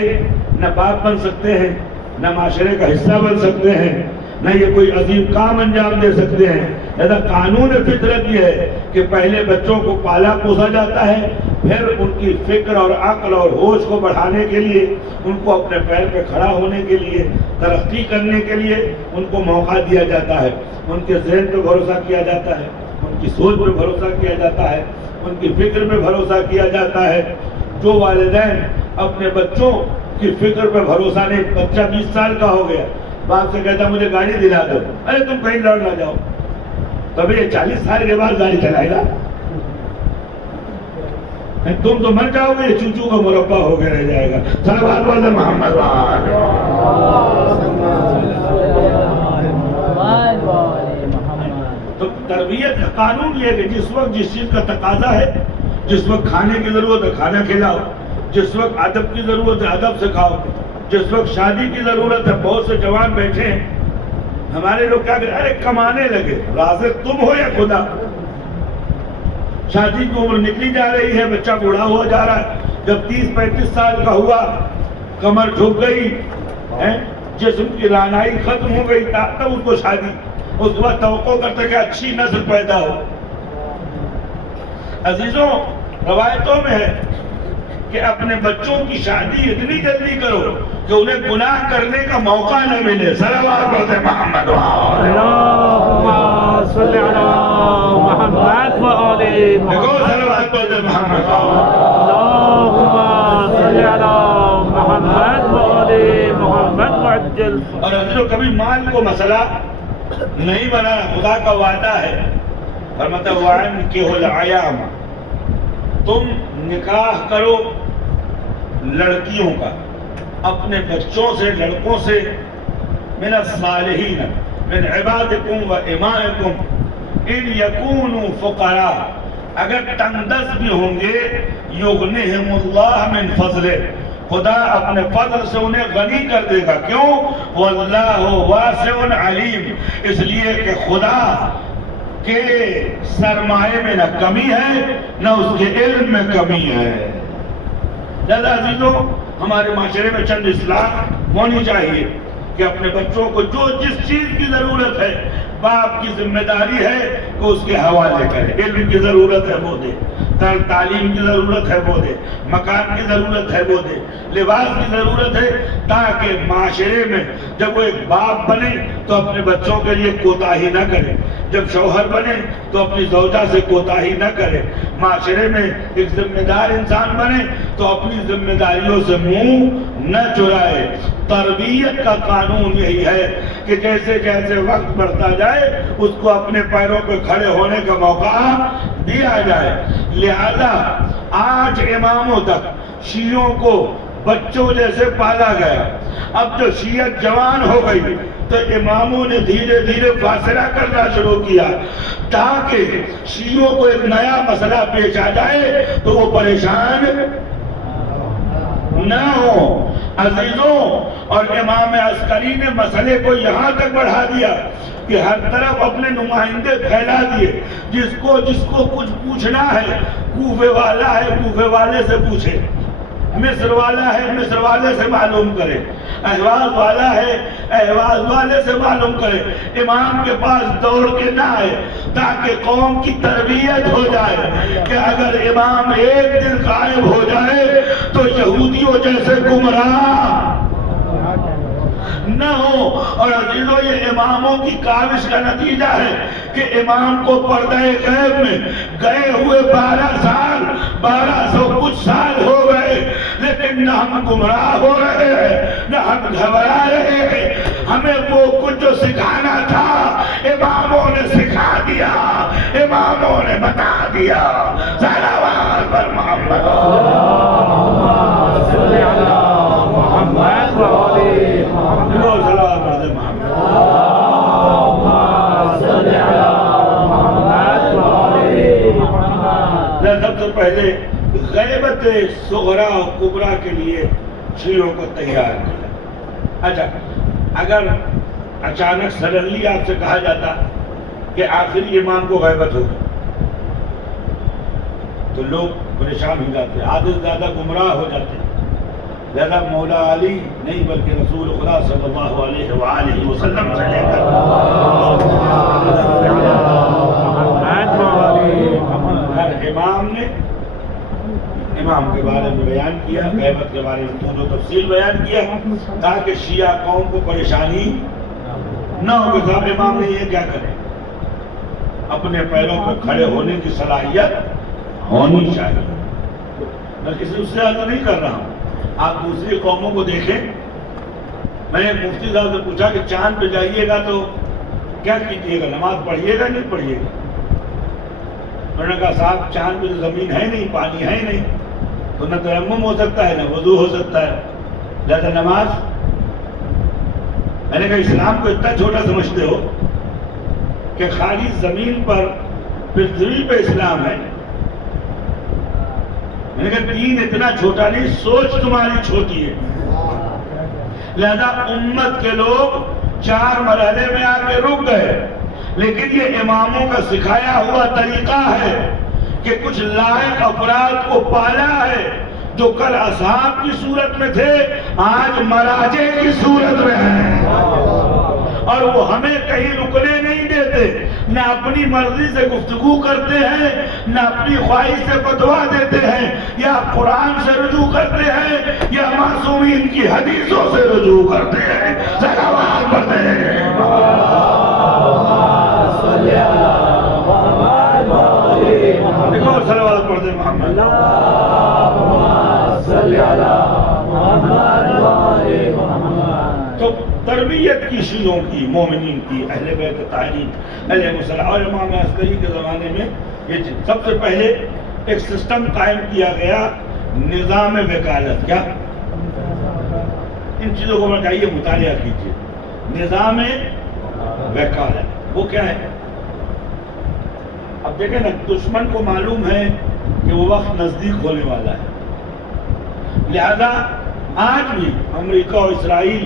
نہ باپ بن سکتے ہیں، نہ معاشرے کا حصہ بن سکتے ہیں، نہ یہ کوئی عظیم کام انجام دے سکتے ہیں. لہذا قانون فطرت یہ ہے کہ پہلے بچوں کو پالا پوسا جاتا ہے، پھر ان کی فکر اور عقل اور ہوش کو بڑھانے کے لیے، ان کو اپنے پیر پہ کھڑا ہونے کے لیے، ترقی کرنے کے لیے ان کو موقع دیا جاتا ہے، ان کے ذہن پہ بھروسہ کیا جاتا ہے، ان کی سوچ پہ بھروسہ کیا جاتا ہے، ان کی فکر پہ بھروسہ کیا جاتا ہے۔ جو والدین اپنے بچوں کی فکر پہ بھروسہ نہیں، بچہ 20 سال کا ہو گیا، باپ سے کہتا مجھے گاڑی دلا دو، ارے تم کہیں لڑ نہ جاؤ، تبھی یہ 40 سال کے بعد گاڑی چلائے گا، تم تو مر جاؤ گے، یہ چوچو کا مربع ہو کے رہ جائے گا۔ صلوات والے محمد تو تربیت کا قانون یہ ہے کہ جس وقت جس چیز کا تقاضا ہے، جس وقت کھانے کی ضرورت ہے کھانا کھلاؤ، جس وقت ادب کی ضرورت ہے ادب سکھاؤ، جس وقت شادی کی ضرورت ہے، بہت سے جوان بیٹھے ہیں ہمارے لوگ کیا کہتے ہیں، ارے کمانے لگے، رازق تم ہو یا خدا؟ شادی کی عمر نکلی جا رہی ہے، بچہ بوڑھا ہوا جا رہا ہے، جب 30-35 سال کا ہوا کمر جھک گئی، جسم کی رانائی ختم ہو گئی، تب اس کو شادی، اس کے بعد توقع کرتے کہ اچھی نسل پیدا ہو۔ عزیزوں، روایتوں میں ہے کہ اپنے بچوں کی شادی اتنی جلدی کرو کہ انہیں گناہ کرنے کا موقع نہ ملے۔ صلوات پڑھتے محمد اللہم صلی علی محمد و آل محمد۔ صلوات پڑھتے محمد۔ اللہم صلی علی محمد و آل محمد وعجل۔ اور عزیزوں، کبھی مال کو مسئلہ نہیں بنا، خدا کا وعدہ ہے، فرماتا وَأَنكِحُوا الْأَيَامَ، تم نکاح کرو لڑکیوں کا، اپنے بچوں سے، لڑکوں سے، من الصالحین من عبادکم و امائکم ان یکونوا فقراء، اگر تنگ دست بھی ہوں گے، یغنہم اللہ من فضلہ، خدا اپنے فضل سے انہیں غنی کر دے گا۔ کیوں؟ واللہ واسع علیم، اس لیے کہ خدا کے سرمایے میں نہ کمی ہے نہ اس کے علم میں کمی ہے۔ لہذا عزیزوں، ہمارے معاشرے میں چند اصلاح ہونی چاہیے کہ اپنے بچوں کو جو جس چیز کی ضرورت ہے، باپ کی ذمہ داری ہے کہ اس کے حوالے کرے۔ علم کی ضرورت ہے وہ دے، تعلیم کی ضرورت ہے وہ دے، مکان کی ضرورت ہے وہ دے، لباس کی ضرورت ہے، تاکہ معاشرے میں جب وہ ایک باپ بنے تو اپنے بچوں کے لیے کوتاہی نہ کرے، جب شوہر بنے تو اپنی زوجہ سے کوتاہی نہ کرے، معاشرے میں ایک ذمہ دار انسان بنے تو اپنی ذمہ داریوں سے منہ نہ چرائے۔ تربیت کا قانون یہی ہے کہ جیسے جیسے وقت بڑھتا جائے اس کو اپنے پیروں پہ کھڑے ہونے کا موقع دیا جائے۔ لہذا آج اماموں تک شیعوں کو بچوں جیسے پالا گیا، اب جو شیعت جوان ہو گئی تو اماموں نے دھیرے دھیرے فاصلہ کرنا شروع کیا تاکہ شیعوں کو ایک نیا مسئلہ پیش آ جائے تو وہ پریشان نہ ہو۔ عزیزوں، اور امام عسکری نے مسئلے کو یہاں تک بڑھا دیا کہ ہر طرف اپنے نمائندے پھیلا دیے، جس کو کچھ پوچھنا ہے، کوفے والا ہے کوفے والے سے پوچھے، مصر والا ہے مصر والے سے معلوم کرے، اہواز والا ہے اہواز والے سے معلوم کرے، امام کے پاس دوڑ کے نہ آئے تاکہ قوم کی تربیت ہو جائے کہ اگر امام ایک دن غائب ہو جائے تو یہودیوں جیسے گمراہ نہ ہو۔ اور عزیزوں، یہ اماموں کی کاوش کا نتیجہ ہے کہ امام کو پردہ غیب میں گئے ہوئے 1200 کچھ سال ہو گئے، لیکن نہ ہم گمراہ ہو رہے ہیں نہ ہم گھبرا رہے ہیں۔ ہمیں وہ کچھ جو سکھانا تھا اماموں نے سکھا دیا، اماموں نے بتا دیا۔ صلوات پر محمد صلی علی محمد و آل محمد۔ صلوات پر محمد۔ صلی علی محمد و آل محمد۔ سب سے پہلے غیبت صغرا و کبرا کے لیے شیعوں کو تیار کیا۔ اچھا، اگر اچانک سڈنلی آپ سے کہا جاتا کہ آخری امام کو غیبت ہوگی تو لوگ پریشان ہو جاتے، آدھے سے زیادہ گمراہ ہو جاتے۔ لہذا مولا علی نہیں بلکہ رسول خدا صلی اللہ علیہ وآلہ وسلم سے لے کر ہر امام نے امام کے بارے میں بیان کیا، غیبت کے بارے میں طول و تفصیل بیان کیا، تاکہ شیعہ قوم کو پریشانی نہ ہو کہ صاحب امام نے یہ کیا کرے. اپنے پیروں پہ کھڑے ہونے کی صلاحیت ہونی چاہیے. میں کسی اس سے زیادہ نہیں کر رہا ہوں. آپ دوسری قوموں کو دیکھیں. میں نے مفتی صاحب سے پوچھا کہ چاند پہ جائیے گا تو کیا کیجیے گا، نماز پڑھیے گا نہیں پڑھیے گا؟ انہوں نے کہا صاحب چاند پہ تو زمین ہے نہیں، پانی ہے نہیں، تو نہ تیمم ہو سکتا ہے نہ وضو ہو سکتا ہے، لہذا نماز. میں نے کہا اسلام کو اتنا چھوٹا سمجھتے ہو کہ خالی زمین پر پرتھوی پہ اسلام ہے. میں نے کہا دین اتنا چھوٹا نہیں، سوچ تمہاری چھوٹی ہے. لہذا امت کے لوگ 4 مرحلے میں آ کے رک گئے. لیکن یہ اماموں کا سکھایا ہوا طریقہ ہے کہ کچھ لائق افراد کو پالا ہے جو کل اصحاب کی صورت میں تھے، آج مراجع کی صورت میں ہیں، اور وہ ہمیں کہیں رکنے نہیں دیتے. نہ اپنی مرضی سے گفتگو کرتے ہیں، نہ اپنی خواہش سے فتویٰ دیتے ہیں، یا قرآن سے رجوع کرتے ہیں یا معصومین کی حدیثوں سے رجوع کرتے ہیں. صلوات پڑھتے ہیں. دیکھو صلوات پڑھتے ہیں محمد. تو تربیت کی شیعوں کی، مومنین کی، اہل بیت طاہرین علیہ السلام اور امام عسکری کے زمانے میں یہ سب سے پہلے ایک سسٹم قائم کیا گیا، نظام وکالت. کیا؟ ان چیزوں کو بتائیے، مطالعہ کیجیے. نظام وکالت وہ کیا ہے؟ اب دیکھیں نا، دشمن کو معلوم ہے کہ وہ وقت نزدیک ہونے والا ہے، لہذا آج بھی امریکہ اور اسرائیل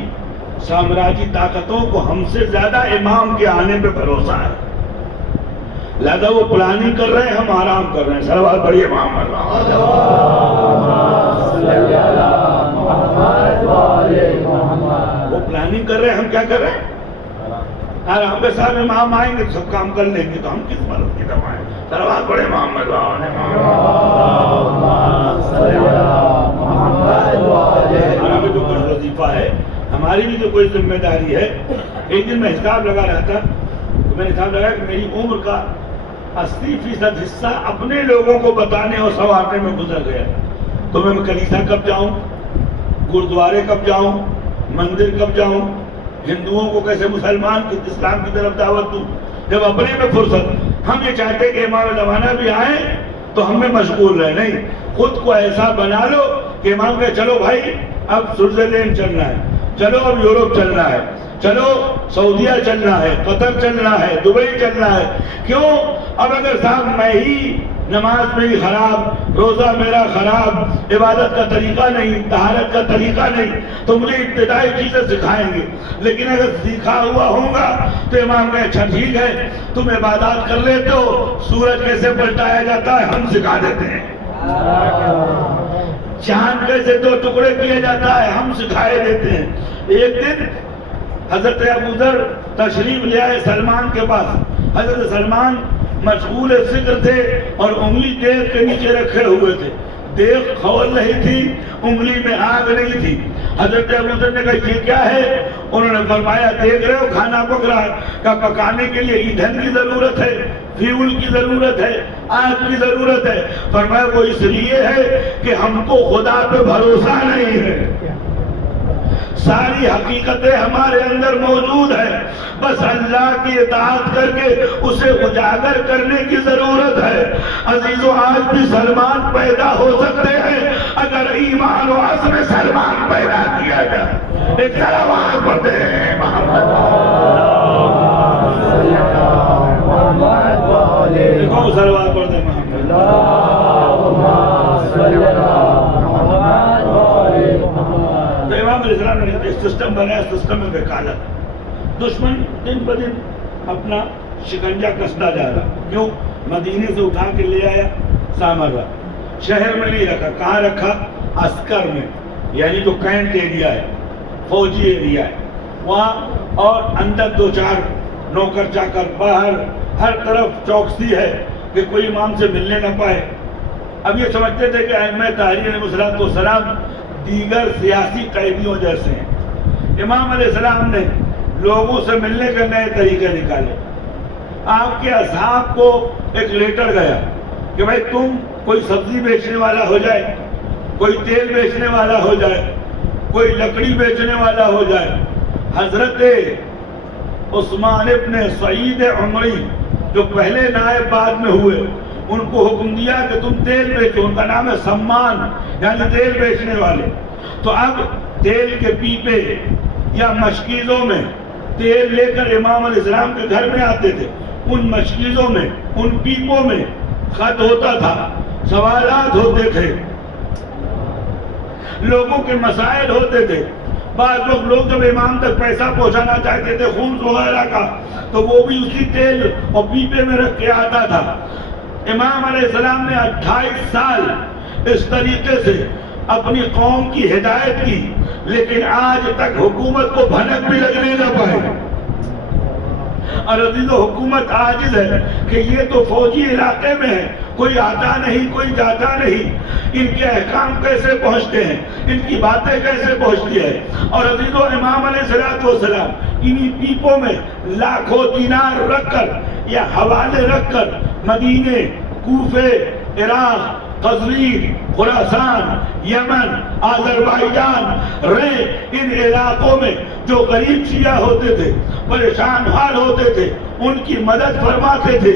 سامراجی طاقتوں کو ہم سے زیادہ امام کے آنے پہ بھروسہ ہے. لہذا وہ پلاننگ کر رہے ہیں، ہم آرام کر رہے ہیں. صلوات پڑھیے محمد. وہ پلاننگ کر رہے ہیں، ہم کیا کر رہے ہیں؟ آرام کے ساتھ امام آئیں گے سب کام کر لیں گے، تو ہم کس مرض کی دوائیں. صلوات پڑھے محمد. ہمارا بھی تو کوئی وظیفہ ہے، ہماری بھی تو کوئی ذمہ داری ہے. ایک دن میں حساب لگا رہا تھا تو میں نے حساب لگایا کہ میری عمر کا 80% حصہ اپنے لوگوں کو بتانے اور سنوارنے میں گزر گیا. تو میں کلیسا کب جاؤں، گردوارے کب جاؤں، مندر کب جاؤں، ہندوؤں کو کیسے مسلمان کی اسلام کی طرف دعوت دوں، جب اپنے میں فرصت. ہم یہ چاہتے کہ امام زمانہ بھی آئیں تو ہم میں مشغول رہے. نہیں، خود کو ایسا بنا لو کہ امام کہے چلو بھائی اب سوئٹزرلینڈ چلنا ہے، چلو اب یورپ چلنا ہے، چلو سعودیہ چلنا ہے، قطر چلنا ہے، دبئی چلنا ہے. کیوں؟ اب اگر صاحب میں ہی نماز میری خراب، روزہ میرا خراب، عبادت کا طریقہ نہیں، طہارت کا طریقہ نہیں، تو مجھے ابتدائی چیزیں سکھائیں گے. لیکن اگر سیکھا ہوا ہوگا تو امام کہے اچھا ٹھیک ہے، تم عبادات کر لیتے ہو، سورج کیسے پلٹایا جاتا ہے ہم سکھا دیتے ہیں، چاند کیسے 2 ٹکڑے کیے جاتا ہے ہم سکھائے دیتے ہیں. ایک دن حضرت ابوذر تشریف لے آئے سلمان کے پاس. حضرت سلمان مشغول ذکر تھے اور انگلی دیگ کے نیچے رکھے ہوئے تھے. دیگ کھول رہی تھی، انگلی میں آگ نہیں تھی. حضرت ابوذر نے کہا یہ کیا ہے؟ انہوں نے فرمایا دیکھ رہے ہو کھانا پک رہا ہے، کہ پکانے کے لیے ایندھن کی ضرورت ہے، فیول کی ضرورت ہے، آگ کی ضرورت ہے. فرمایا وہ اس لیے ہے کہ ہم کو خدا پہ بھروسہ نہیں ہے، ساری حقیقتیں ہمارے اندر موجود ہیں، بس اللہ کی اطاعت کر کے اسے اجاگر کرنے کی ضرورت ہے. عزیزو آج بھی سلمان پیدا ہو سکتے ہیں اگر ایمان و عزم سلمان پیدا کیا جائے. ایک صلوات پڑھتے ہیں محمد. کون صلوات پڑھتے ہیں محمد؟ تو امام علیہ السلام نے ایک سسٹم بنایا، سسٹم میں وکالت. دشمن دن بدن اپنا شکنجہ کستا جا رہا. کیوں؟ مدینے سے اٹھا کے لے آیا سامرا، شہر میں نہیں رکھا. کہاں رکھا؟ عسکر میں، یعنی جو کینٹ ایریا ہے، فوجی ایریا ہے وہاں. اور اندر 2-4 نوکر چاکر، باہر ہر طرف چوکسی ہے کہ کوئی امام سے ملنے نہ پائے. اب یہ سمجھتے تھے کہ ائمہ تحریر علیہ السلام دیگر سیاسی قیدیوں جیسے ہیں. امام علیہ السلام نے لوگوں سے ملنے کے نئے طریقے نکالے. آپ کے اصحاب کو ایک لیٹر گیا کہ بھائی تم کوئی سبزی بیچنے والا ہو جائے, کوئی تیل بیچنے والا ہو جائے, کوئی لکڑی بیچنے والا ہو جائے. حضرت عثمان ابن سعید عمری جو پہلے نائب بعد میں ہوئے, ان کو حکم دیا کہ تم تیل بیچو. ان کا نام ہے سمان, یعنی تیل بیچنے والے. تو اب تیل کے پیپے یا مشکیزوں میں تیل لے کر امام علیہ السلام کے گھر میں آتے تھے. ان مشکیزوں میں, ان پیپوں میں خط ہوتا تھا, سوالات ہوتے تھے, لوگوں کے مسائل ہوتے تھے. بعض لوگ جب امام تک پیسہ پہنچانا چاہتے تھے خمس وغیرہ کا, تو وہ بھی اسی تیل اور پیپے میں رکھ کے آتا تھا. امام علیہ السلام نے 28 سال اس طریقے سے اپنی قوم کی ہدایت کی, لیکن آج تک حکومت کو بھنک بھی لگنے نہ پائے. اور عزیزو, حکومت عاجز ہے کہ یہ تو فوجی علاقے میں ہے, کوئی آتا نہیں, کوئی جاتا نہیں. ان کے احکام کیسے پہنچتے ہیں, ان کی باتیں کیسے پہنچتی ہے. اور عزیزو, امام علیہ السلام انہی پیپوں میں لاکھوں دینار رکھ کر یا حوالے رکھ کر مدینے, کوفے, عراق, قزوین, خراسان, یمن, آذربائیجان, رے, ان علاقوں میں جو غریب شیعہ ہوتے تھے, پریشان حال ہوتے تھے, ان کی مدد فرماتے تھے.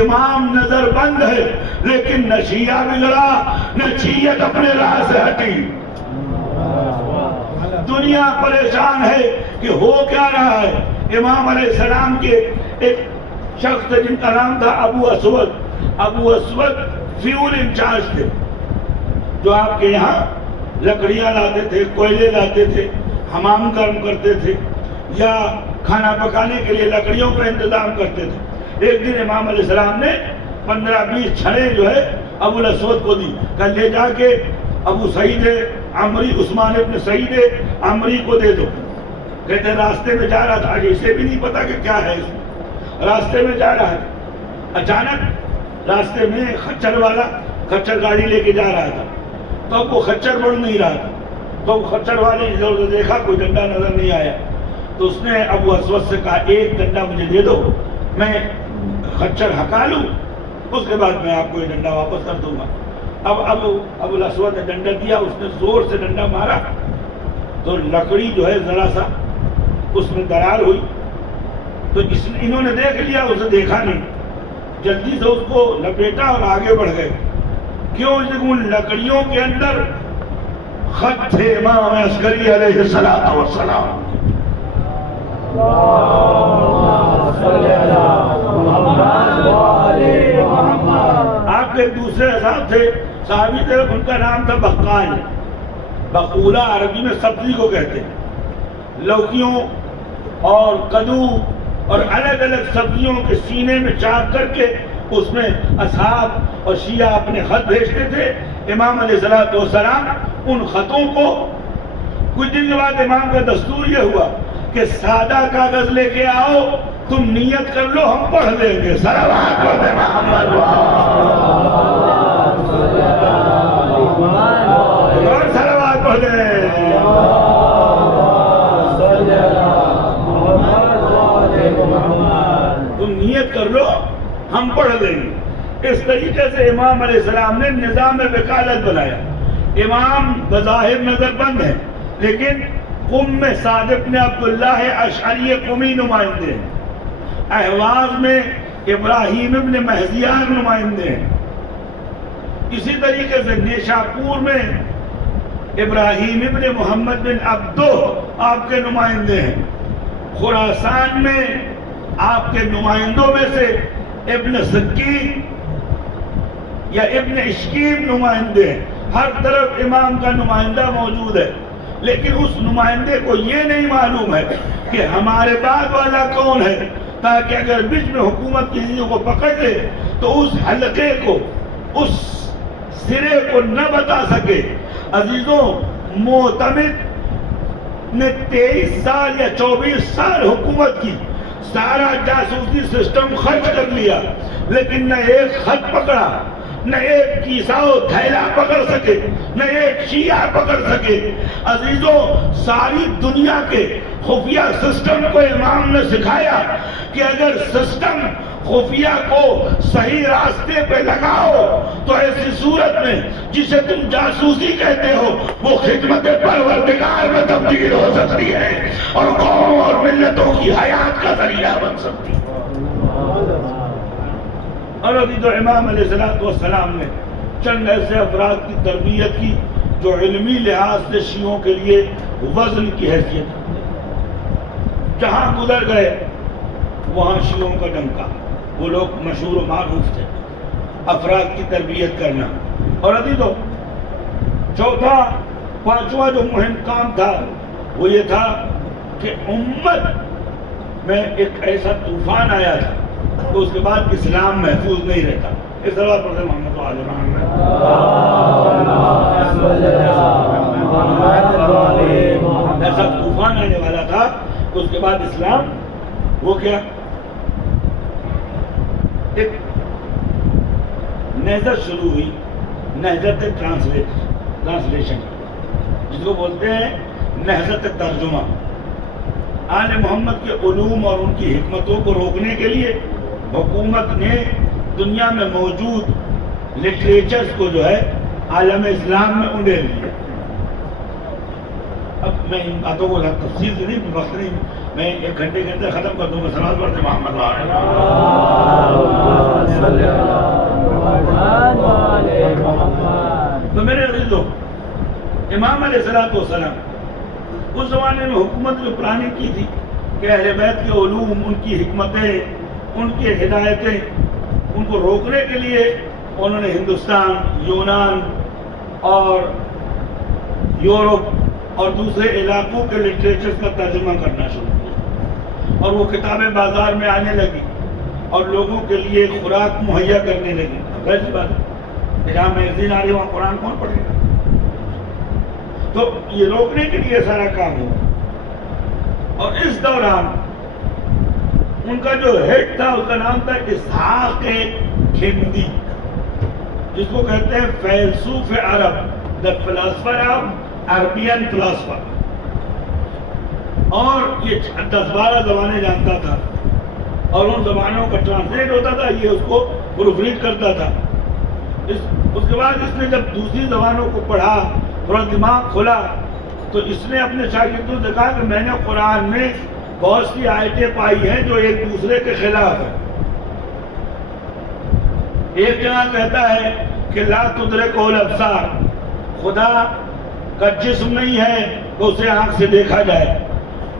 امام نظر بند ہے, لیکن نہ شیعہ بگڑا, نہ شیعت اپنے راہ سے ہٹی. دنیا پریشان ہے کہ ہو کیا رہا ہے. امام علیہ السلام کے ایک شخص تھے جن کا نام تھا ابو اسود. ابو اسود فیول انچارج تھے, جو آپ کے یہاں لکڑیاں لاتے تھے, کوئلے لاتے تھے, حمام گرم کرتے تھے, یا کھانا پکانے کے لیے لکڑیوں کا انتظام کرتے تھے. ایک دن امام علیہ السلام نے 15-20 چھڑیں جو ہے ابو الاسود کو دی, کہ لے جا کے ابو سعید عمری, عثمان ابن سعید عمری کو دے دو. کہتے راستے میں جا رہا تھا, آج اسے بھی نہیں پتا کہ کیا ہے اس میں, راستے میں جا رہا ہے. اچانک راستے میں خچر والا خچر گاڑی لے کے جا رہا تھا, تو وہ خچر بڑھ نہیں رہا تھا. تو خچر والے نے ادھر ادھر دیکھا, کوئی ڈنڈا نظر نہیں آیا. تو اس نے ابو اسود سے کہا ایک ڈنڈا مجھے دے دو, میں خچر ہکا لوں, اس کے بعد میں آپ کو یہ ڈنڈا واپس کر دوں گا. اب ابو الاسود نے ڈنڈا دیا, اس نے زور سے ڈنڈا مارا تو لکڑی جو ہے ذرا سا اس میں درار ہوئی. تو انہوں نے دیکھ لیا, اسے دیکھا نہیں, جلدی سے اس کو لپیٹا اور آگے بڑھ گئے. کیوں؟ ان لکڑیوں کے اندر خط تھے امام عسکری علیہ السلام. آپ کے دوسرے اصحاب تھے, صحابی تھے, ان کا نام تھا بقال. بقولہ عربی میں سبزی کو کہتے ہیں. لوکیوں اور کدو اور الگ الگ سبزیوں کے سینے میں چاک کر کے اس میں اصحاب اور شیعہ اپنے خط بھیجتے تھے. امام علیہ السلام ان خطوں کو کچھ دن کے بعد امام کا دستور یہ ہوا کہ سادہ کاغذ لے کے آؤ, تم نیت کر لو, ہم پڑھ لیں گے. صلوات پڑھ دیں محمد, اور صلوات پڑھ دیں. تم نیت کر لو, ہم پڑھ لیں گے. اس طریقے سے امام علیہ السلام نے نظام وکالت بنایا. امام بظاہر نظر بند ہے, لیکن قم میں سعد بن عبداللہ اشعری قمی نمائندے ہیں. اہواز میں ابراہیم ابن مہزیان نمائندے ہیں. اسی طریقے سے نیشاپور میں ابراہیم ابن محمد بن عبدو آپ کے نمائندے ہیں. خراسان میں آپ کے نمائندوں میں سے ابن سکین یا ابن اشکیم نمائندے ہیں. ہر طرف امام کا نمائندہ موجود ہے, لیکن اس نمائندے کو یہ نہیں معلوم ہے کہ ہمارے بعد والا کون ہے, تاکہ اگر بیچ میں حکومت کسی کو پکڑ لے تو اس حلقے کو, اس سرے کو نہ بتا سکے. عزیزوں, معتمد نے 23 سال یا 24 سال حکومت کی, سارا جاسوسی سسٹم خرچ کر لیا, لیکن نہ ایک خط پکڑا, نہ ایک عیسائی تھیلا پکڑ سکے، نہ ایک شیعہ پکڑ سکے۔ عزیزوں، ساری دنیا کے خفیہ سسٹم کو امام نے سکھایا کہ اگر سسٹم خفیہ کو صحیح راستے پہ لگاؤ تو ایسی صورت میں جسے تم جاسوسی کہتے ہو وہ خدمت پروردگار میں تبدیل ہو سکتی ہے اور قوم اور ملتوں کی حیات کا ذریعہ بن سکتی ہے۔ اور ابھی تو امام علیہ السلام نے چند ایسے افراد کی تربیت کی جو علمی لحاظ سے شیعوں کے لیے وزن کی حیثیت ہے۔ جہاں گزر گئے وہاں شیعوں کا ڈنکا، وہ لوگ مشہور و معروف تھے افراد کی تربیت کرنا۔ اور ابھی تو چوتھا پانچواں جو مہم کام تھا وہ یہ تھا کہ امت میں ایک ایسا طوفان آیا تھا تو اس کے بعد اسلام محفوظ نہیں رہتا۔ اس طرح پر محمد و آل محمد ایسا طوفان آنے والا تھا تو اس کے بعد اسلام وہ کیا، ایک نہضت شروع ہوئی، نہضت ٹرانسلیشن جس کو بولتے ہیں نہضت ترجمہ۔ آل محمد کے علوم اور ان کی حکمتوں کو روکنے کے لیے حکومت نے دنیا میں موجود لٹریچرز کو جو ہے عالم اسلام میں انڈیل دیا۔ اب میں ان باتوں کو تفصیل سے نہیں، وقت نہیں، میں ایک گھنٹے کے اندر ختم کر دوں گا۔ صلوات پڑھتے محمد تو میرے عزیزو، امام علیہ السلام اس زمانے میں حکومت جو پرانی کی تھی کہ اہل بیت کے علوم، ان کی حکمتیں، ان کی ہدایتیں، ان کو روکنے کے لیے انہوں نے ہندوستان، یونان اور یورپ اور دوسرے علاقوں کے لٹریچرز کا ترجمہ کرنا شروع کیا اور وہ کتابیں بازار میں آنے لگی اور لوگوں کے لیے خوراک مہیا کرنے لگی۔ ویسی بات ہے، جہاں میگزین آ رہی وہاں قرآن کون پڑھے گا؟ تو یہ روکنے کے لیے سارا کام ہوا۔ اور اس دوران ان کا جو ہیڈ تھا اس کا نام تھا اسحاق کھندی، جس کو کہتے ہیں فیلسوف عرب، the philosopher of Arabian philosopher۔ اور یہ 10-12 زبانیں جانتا تھا اور ان زبانوں کا ٹرانسلیٹ ہوتا تھا، یہ اس کو پروف ریڈ کرتا تھا۔ اس کے بعد اس نے جب دوسری زبانوں کو پڑھا، تھوڑا دماغ کھلا، تو اس نے اپنے شاگردوں سے کہا کہ میں نے قرآن میں بہت سی آیتیں پائی ہیں جو ایک دوسرے کے خلاف ہیں۔ ایک جگہ کہتا ہے کہ لا تدرکہ الابصار، خدا کا جسم نہیں ہے تو اسے آنکھ سے دیکھا جائے۔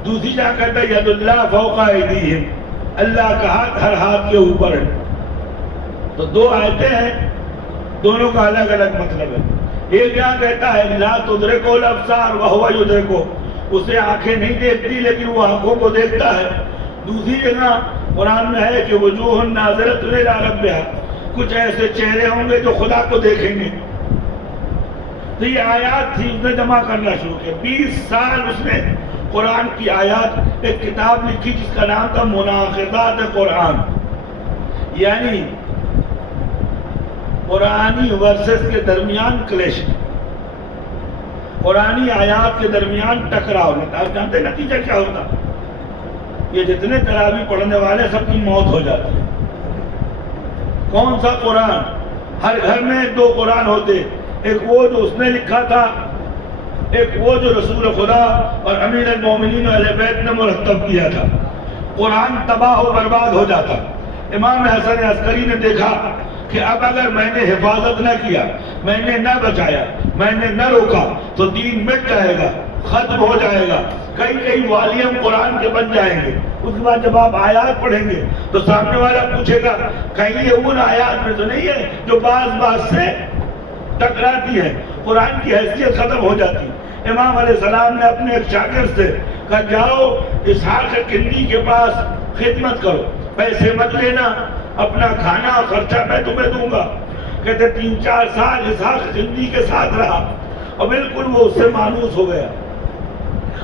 دوسری جگہ کہتا ہے ید اللہ فوق ایدیہم، اللہ کا ہاتھ ہر ہاتھ کے اوپر ہے۔ تو دو آیتیں ہیں، دونوں کا الگ الگ مطلب ہے۔ ایک جگہ کہتا ہے لا تدرکہ الابصار وہو یدرکہ، اسے آنکھیں نہیں دیکھتی لیکن وہ آنکھوں کو دیکھتا ہے۔ دوسری جگہ قرآن میں ہے کہ وجوہ ناظرۃ الی ربہا، کچھ ایسے چہرے ہوں گے جو خدا کو دیکھیں گے۔ تو یہ آیات تھی، اس نے جمع کرنا شروع کیا۔ 20 سال اس نے قرآن کی آیات، ایک کتاب لکھی جس کا نام تھا مناقضات قرآن، یعنی قرآنی ورسز کے درمیان کلیش، قرآنی آیات کے درمیان ٹکراؤ۔ آپ جانتے ہیں نتیجہ کیا ہوتا؟ یہ جتنے تراویح پڑھنے والے سب کی موت ہو جاتی ہے۔ کون سا قرآن؟ ہر گھر میں 2 قرآن ہوتے، ایک وہ جو اس نے لکھا تھا، ایک وہ جو رسول خدا اور امیر المومنین و اہل بیت نے مرتب کیا تھا۔ قرآن تباہ و برباد ہو جاتا۔ امام حسن عسکری نے دیکھا کہ اب اگر میں نے حفاظت نہ کیا، میں نے نہ بچایا، میں نے نہ روکا تو دین مٹ جائے گا، ختم ہو جائے گا، کئی والیوم قرآن کے بن جائیں گے۔ اس کے بعد جب آپ آیات پڑھیں گے تو سامنے والا پوچھے گا کہیں یہ ان آیات میں تو نہیں ہے جو بعض سے ٹکراتی ہے، قرآن کی حیثیت ختم ہو جاتی ہے۔ امام علیہ السلام نے اپنے ایک شاگرد سے کہا جاؤ اسحاق کندی کے پاس خدمت کرو، پیسے مت لینا، اپنا کھانا اور خرچہ میں تمہیں دوں گا۔ کہتے 3-4 سال اسحاق کندی کے ساتھ رہا اور بالکل وہ اس سے مانوس ہو گیا۔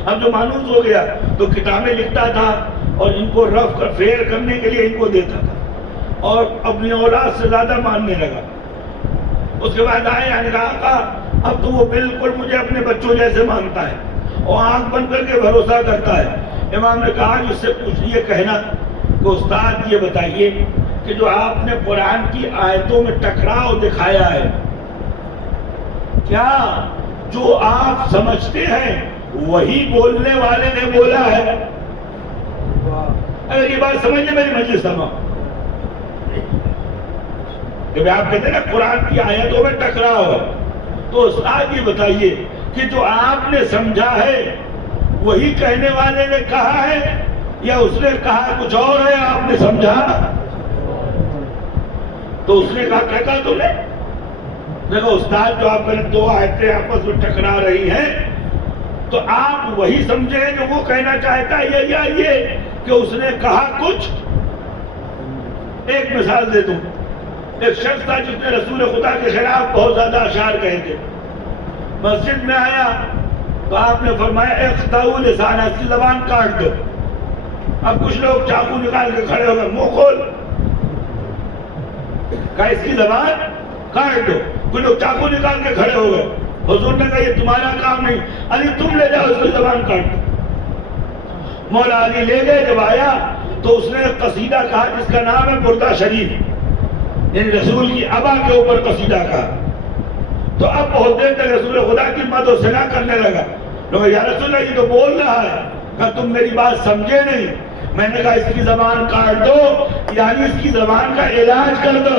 اب جو مانوس ہو گیا تو کتابیں لکھتا تھا اور ان کو رف فیئر کرنے کے لیے ان کو دیتا تھا اور اپنی اولاد سے زیادہ ماننے لگا۔ اس کے بعد آئے یعنی کہا اب تو وہ بالکل مجھے اپنے بچوں جیسے مانتا ہے اور آنکھ بند کر کے بھروسہ کرتا ہے۔ امام نے کہا اس سے یہ کہنا کہ استاد یہ بتائیے کہ جو آپ نے قرآن کی آیتوں میں ٹکراؤ دکھایا ہے، کیا جو آپ سمجھتے ہیں وہی بولنے والے نے بولا ہے؟ اگر یہ بات سمجھ لیں میری مجلس سما، جب آپ کہتے ہیں نا قرآن کی آیتوں میں ٹکراؤ ہے، تو استاد یہ بتائیے کہ جو آپ نے سمجھا ہے وہی کہنے والے نے کہا ہے یا اس نے کہا کچھ اور ہے آپ نے سمجھا؟ تو اس نے کہا کیا کہا تم نے؟ دیکھو استاد جو آپ کہنے دو آیتیں آپس میں ٹکرا رہی ہیں تو آپ وہی سمجھے جو وہ کہنا چاہتا ہے یا یہ کہ اس نے کہا کچھ؟ ایک مثال دے دوں، ایک شخص تھا جس نے رسول خدا کے خلاف بہت زیادہ اشعار کہے تھے، مسجد میں آیا تو آپ نے فرمایا اقطعوا لسانہ، اس کی زبان کاٹ دو۔ اب کچھ لوگ چاقو نکال کے کھڑے ہو گئے، منہ کھول، کہا اس کی زبان کاٹ دو۔ کچھ لوگ چاقو نکال کے کھڑے ہو گئے، حضور نے کہا یہ تمہارا کام نہیں، علی تم لے جاؤ اس کی زبان کاٹ دو۔ مولا علی لے گئے، جب آیا تو اس نے ایک قصیدہ کہا جس کا نام ہے بردہ شریف، یعنی رسول کی ابا کے اوپر قصیدہ کہا۔ تو اب بہت دیر تک رسول خدا کی مدح و ثنا کرنے لگا، لوگ یا رسول اللہ یہ تو بول رہا ہے، کہا تم میری بات سمجھے نہیں، میں نے کہا اس کی زبان کاٹ دو، یعنی اس کی زبان کا علاج کر دو۔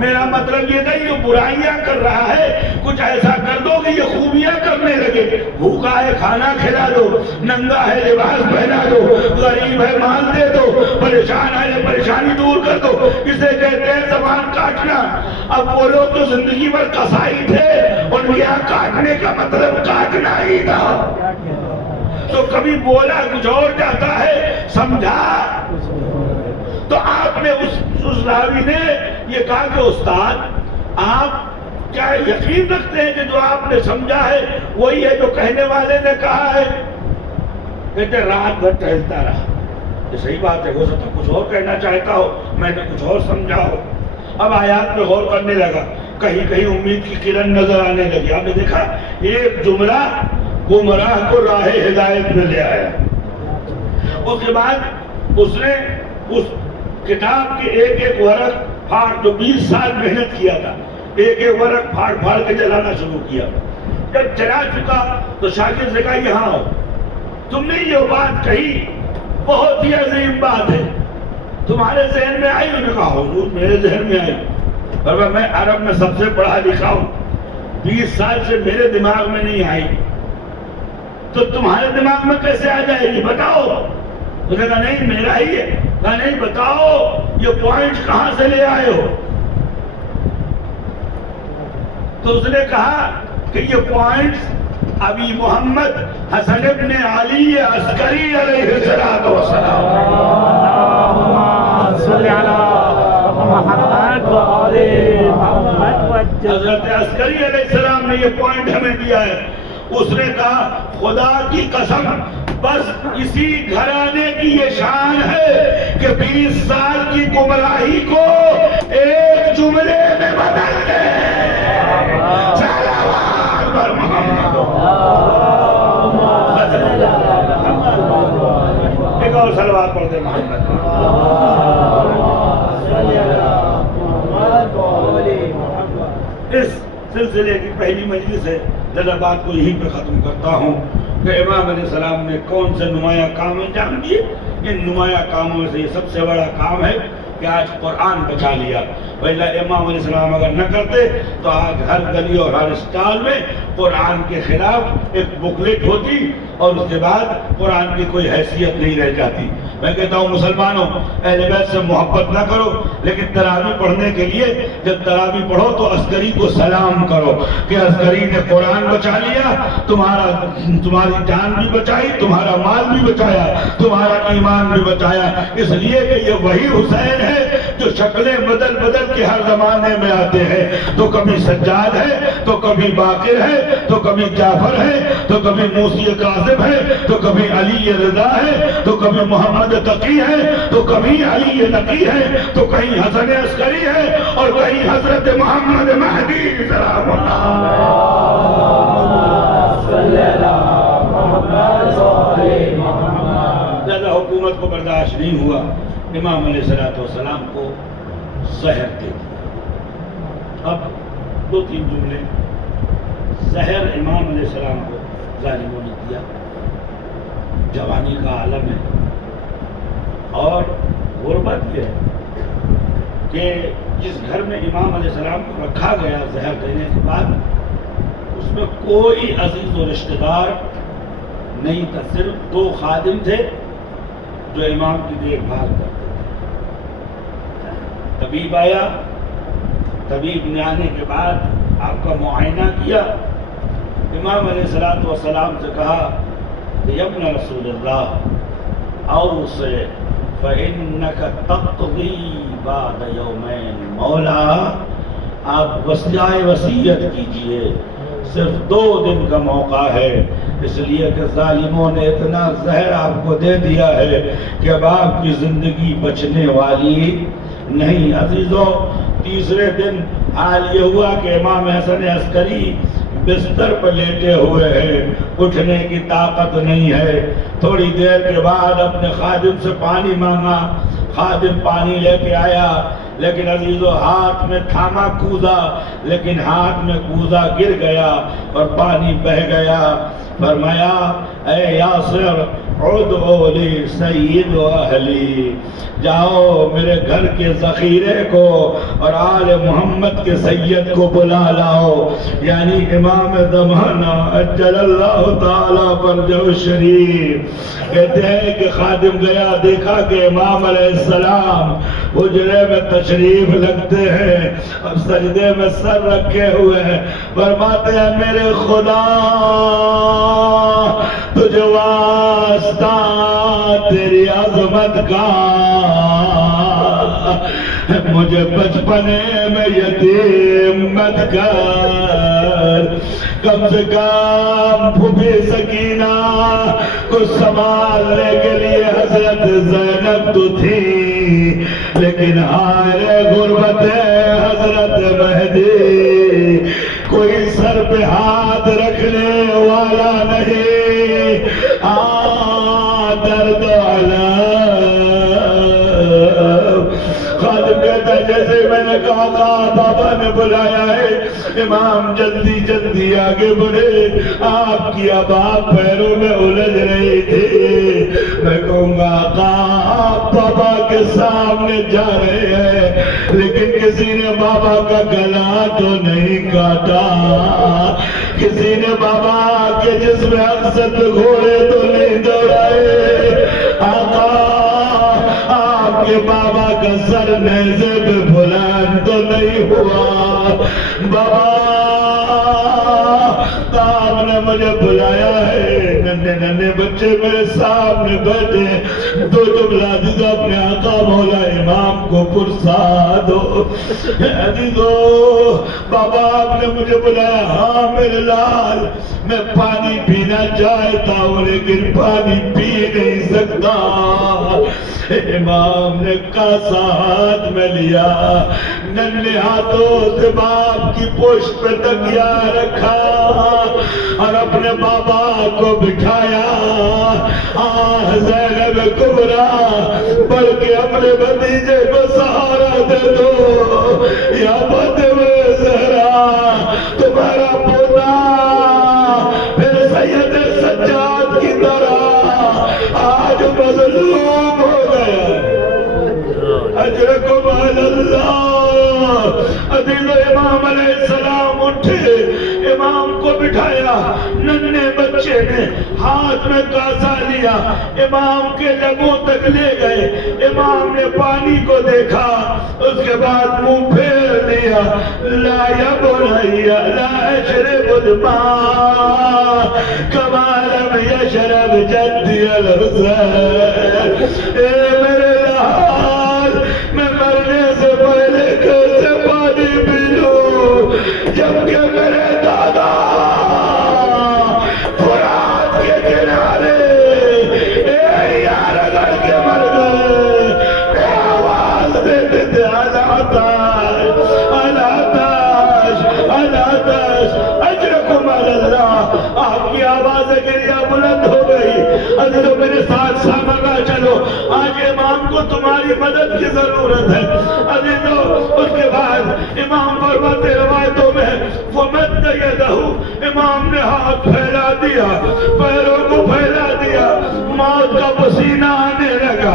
میرا مطلب یہ تھا یہ برائیاں کر رہا ہے، کچھ ایسا کر دو کہ یہ خوبیاں کرنے لگے، بھوکا ہے کھانا کھلا دو، ننگا ہے لباس پہنا دو، غریب ہے مال دے دو، پریشان ہے پریشانی دور کر دو۔ اسے کہتے ہیں زبان کاٹنا۔ اب وہ لوگ تو زندگی بھر قصائی تھے، ان کے یہاں کاٹنے کا مطلب کاٹنا ہی تھا، تو کبھی بولا کچھ اور جاتا ہے، سمجھا۔ تو آپ نے اس راوی نے یہ کہا کہ استاد آپ کیا یقین رکھتے ہیں کہ جو آپ نے سمجھا ہے وہی ہے جو کہنے والے نے کہا ہے؟ کہتے رات بھر ٹہلتا رہا، یہ صحیح بات ہے، ہو سکتا کچھ اور کہنا چاہتا ہو، میں نے کچھ اور سمجھا ہو۔ اب آیات پہ غور کرنے لگا، کہیں کہیں امید کی کرن نظر آنے لگی۔ آپ نے دیکھا ایک جملہ گمراہ کو راہ ہدایت میں لے آیا۔ اس کے بعد اس نے اس کتاب کے ایک ایک ورق پھاڑ، جو 20 سال محنت کیا تھا، ایک ایک ورق پھاڑ پھاڑ کے جلانا شروع کیا۔ جب جلا چکا تو شاگرد سے کہا یہاں آؤ، تم نے یہ بات کہی بہت ہی عظیم بات ہے، تمہارے ذہن میں آئی؟ انہوں نے کہا حضور میرے ذہن میں آئی، پر میں عرب میں سب سے پڑھا لکھا ہوں، 20 سال سے میرے دماغ میں نہیں آئی، تو تمہارے دماغ میں کیسے آ جائے گی بتاؤ؟ اس نے کہا نہیں میرا ہی ہے۔ کہا نہیں بتاؤ یہ پوائنٹ کہاں سے لے آئے ہو؟ تو اس نے کہا کہ یہ پوائنٹس ابی محمد حسن ابن علی عسکری علیہ الصلوۃ والسلام، اللہم صلی علی محمد و آل محمد، حضرت عسکری علیہ السلام نے یہ پوائنٹ ہمیں دیا ہے۔ اس نے کہا خدا کی قسم بس اسی گھرانے کی یہ شان ہے کہ 20 سال کی گمراہی کو ایک جملے میں بدل دے۔ صلوات بر محمد، ایک اور صلوات پڑھ دے محمد۔ اس سلسلے کی پہلی مجلس ہے، ذرا بات کو یہیں پہ ختم کرتا ہوں کہ امام علیہ السلام نے کون سے نمایاں کام انجام دیے۔ ان نمایاں کاموں میں سے یہ سب سے بڑا کام ہے کہ آج قرآن بچا لیا، ویلا امام علیہ السلام اگر نہ کرتے تو آج ہر گلی اور ہر اسٹال میں قرآن کے خلاف ایک بکلیٹ ہوتی اور اس کے بعد قرآن کی کوئی حیثیت نہیں رہ جاتی۔ میں کہتا ہوں مسلمانوں اہل بیت سے محبت نہ کرو، لیکن تراویح پڑھنے کے لیے جب تراویح پڑھو تو عسکری کو سلام کرو کہ عسکری نے قرآن بچا لیا، تمہاری جان بھی بچائی، تمہارا مال بھی بچایا، تمہارا ایمان بھی بچایا، اس لیے کہ یہ وہی حسین ہے جو شکلیں بدل بدل کے ہر زمانے میں آتے ہیں، تو کبھی سجاد ہے، تو کبھی باقر ہے، تو کبھی جعفر ہے، تو کبھی موسی کاظم ہے، تو کبھی علی رضا ہے، تو کبھی محمد تقی ہے، تو کبھی علی نقی ہے، تو کہیں حسن عسکری ہے، اور اور کہیں حضرت محمد مہدی سلام زیادہ حکومت کو برداشت نہیں ہوا، امام علیہ السلام کو زہر دے دیا۔ اب دو تین جملے، زہر امام علیہ السلام کو ظالموں نے دیا، جوانی کا عالم ہے، اور غربت یہ ہے کہ جس گھر میں امام علیہ السلام کو رکھا گیا زہر دینے کے بعد، اس میں کوئی عزیز و رشتہ دار نہیں تھا، صرف 2 خادم تھے جو امام کی دیکھ بھال کرتے تھے۔ طبیب آیا، طبیب نے آنے کے بعد آپ کا معائنہ کیا، امام علیہ السلام سے کہا کہ یا ابن رسول اللہ اوصِ فَإِنَّكَ تَقْضِي بَعْدَ يَوْمَيْنِ، مولا آپ وصیت کیجئے، صرف 2 دن کا موقع ہے، اس لیے کہ ظالموں نے اتنا زہر آپ کو دے دیا ہے کہ اب آپ کی زندگی بچنے والی نہیں۔ عزیزوں، تیسرے دن حال یہ ہوا کہ امام حسن عسکری بستر پر لیٹے ہوئے ہیں، اٹھنے کی طاقت نہیں ہے۔ تھوڑی دیر کے بعد اپنے خادم سے پانی مانگا، خادم پانی لے کے آیا، لیکن عزیزو ہاتھ میں تھاما کوزا، لیکن ہاتھ میں کوزا گر گیا اور پانی بہہ گیا۔ فرمایا اے یاسر ادعو لی سید و اہلی، جاؤ میرے گھر کے ذخیرے کو اور آل محمد کے سید کو بلا لاؤ، یعنی امام زمانہ اجل اللہ تعالی فرجہ الشریف۔ کہتے ہیں کہ خادم گیا، دیکھا کہ امام علیہ السلام حجرے میں تشریف لگتے ہیں، اب سجدے میں سر رکھے ہوئے ہیں، فرماتے ہیں میرے خدا تجھے واسطہ تیری عظمت کا، مجھے بچپنے میں یتیم مت کر، کم سے کم پھوپھی سکینہ کو سنبھالنے کے لیے حضرت زینب تو تھی، لیکن ہائے غربت حضرت مہدی، کوئی سر پہ ہاتھ رکھنے والا نہیں۔ درد خادم کہتا ہے جیسے میں نے کہا بابا نے بلایا ہے، امام جلدی جلدی آگے بڑھے، آپ کی آپ پیروں میں الجھ رہی تھی۔ میں کہوں گا آقا آپ بابا کے سامنے جا رہے ہیں، لیکن کسی نے بابا کا گلا تو نہیں کاٹا، کسی نے بابا کے جسم اقصد گھوڑے تو نہیں دوڑائے، آقا آپ کے بابا کا سر نیزے پہ بلند تو نہیں ہوا، بابا آپ نے مجھے بلایا ہے، ننے ننے بچے میرے سامنے بیٹھے، 2 جملہ عزیزہ اپنے آقا مولا امام کو پرسا دو۔ عزیزو بابا آپ نے مجھے بلایا، ہاں میرے لال میں پانی پینا چاہتا ہوں لیکن پانی پی نہیں سکتا۔ امام نے کاسا ہاتھ میں لیا، ننھے ہاتھوں سے باپ کی پشت پہ تکیہ رکھا اور اپنے بابا کو بٹھایا۔ زینب کبریٰ بلکہ اپنے بھتیجے کو سہارا دے دو، یا فاطمہ زہرا تمہارا پوتا پھر سید سجاد کی طرح آج مظلوم ہو گیا۔ اجرکم علی اللہ۔ عزیز امام علیہ السلام اٹھے، امام کو بٹھایا، ننھے بچے نے ہاتھ میں کاسا لیا، امام کے لبوں تک لے گئے، امام نے پانی کو دیکھا، اس کے بعد منہ پھیر لیا، لا یا بنی لا اشرب الماء کما لم یشرب جدی الحسین۔ اے میرے لال میں مرنے سے پہلے کیسے پانی پی لوں جبکہ میرے دادا فرات کے کنارے یار گڑ کے مر گئے، آواز دیتے تھے گریا بلند ہو گئی. عزیزو میرے ساتھ سامنا چلو, آج امام کو تمہاری مدد کی ضرورت ہے. عزیزو اس کے بعد امام فرماتے روایتوں میں فمد یدہ, امام نے ہاتھ پھیلا دیا, پیروں کو پھیلا دیا, موت کا پسینہ آنے لگا.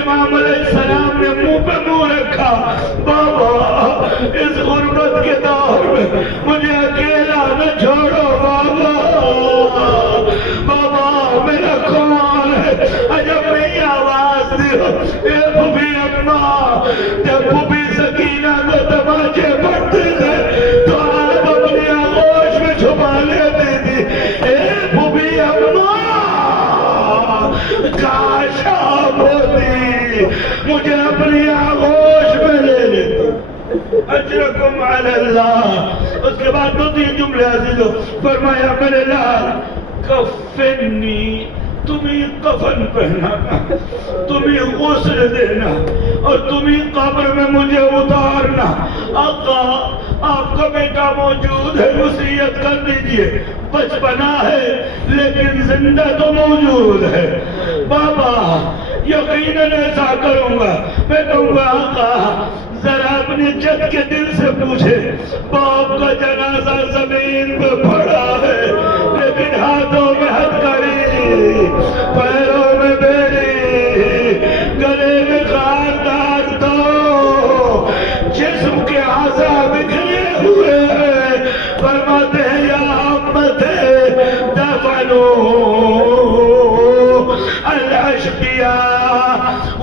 امام علیہ السلام نے منہ پہ منہ رکھا, بابا اس غربت کے دور میں مجھے اکیلا نہ چھوڑو بابا, بابا میرا کون ہے. عجب نہیں آواز دیو اے پھوپھی اماں, جب پھوپھی سکینہ کو تماچے پڑتے تھے تو آپ اپنی آغوش میں چھپا لیتے تھے. اے پھوپھی اماں کاش آپ ہوتی, مجھے اپنی آغوش میں لے لیتے. اجرکم علی اللہ. اس کے بعد دو تین جملے عزیزو, فرمایا میرے لال کفنی, تمہیں کفن پہنانا, تمہیں غسل دینا اور تمہیں قبر میں مجھے اتارنا. آقا آپ کا بیٹا موجود ہے, وصیت کر دیجئے, بچپنا ہے لیکن زندہ تو موجود ہے. بابا یقیناً ایسا کروں گا. میں کہوں گا آقا ذرا اپنے جد کے دل سے پوچھے, باپ کا جنازہ زمین پہ پڑا ہے لیکن ہاتھوں میں ہتھکڑی, پیروں میں بیڑی, گلے میں خاردار, تو جسم کے اعضاء بکھرے ہوئے ہیں. فرماتے ہیں یا امت دفنو الاشقیاء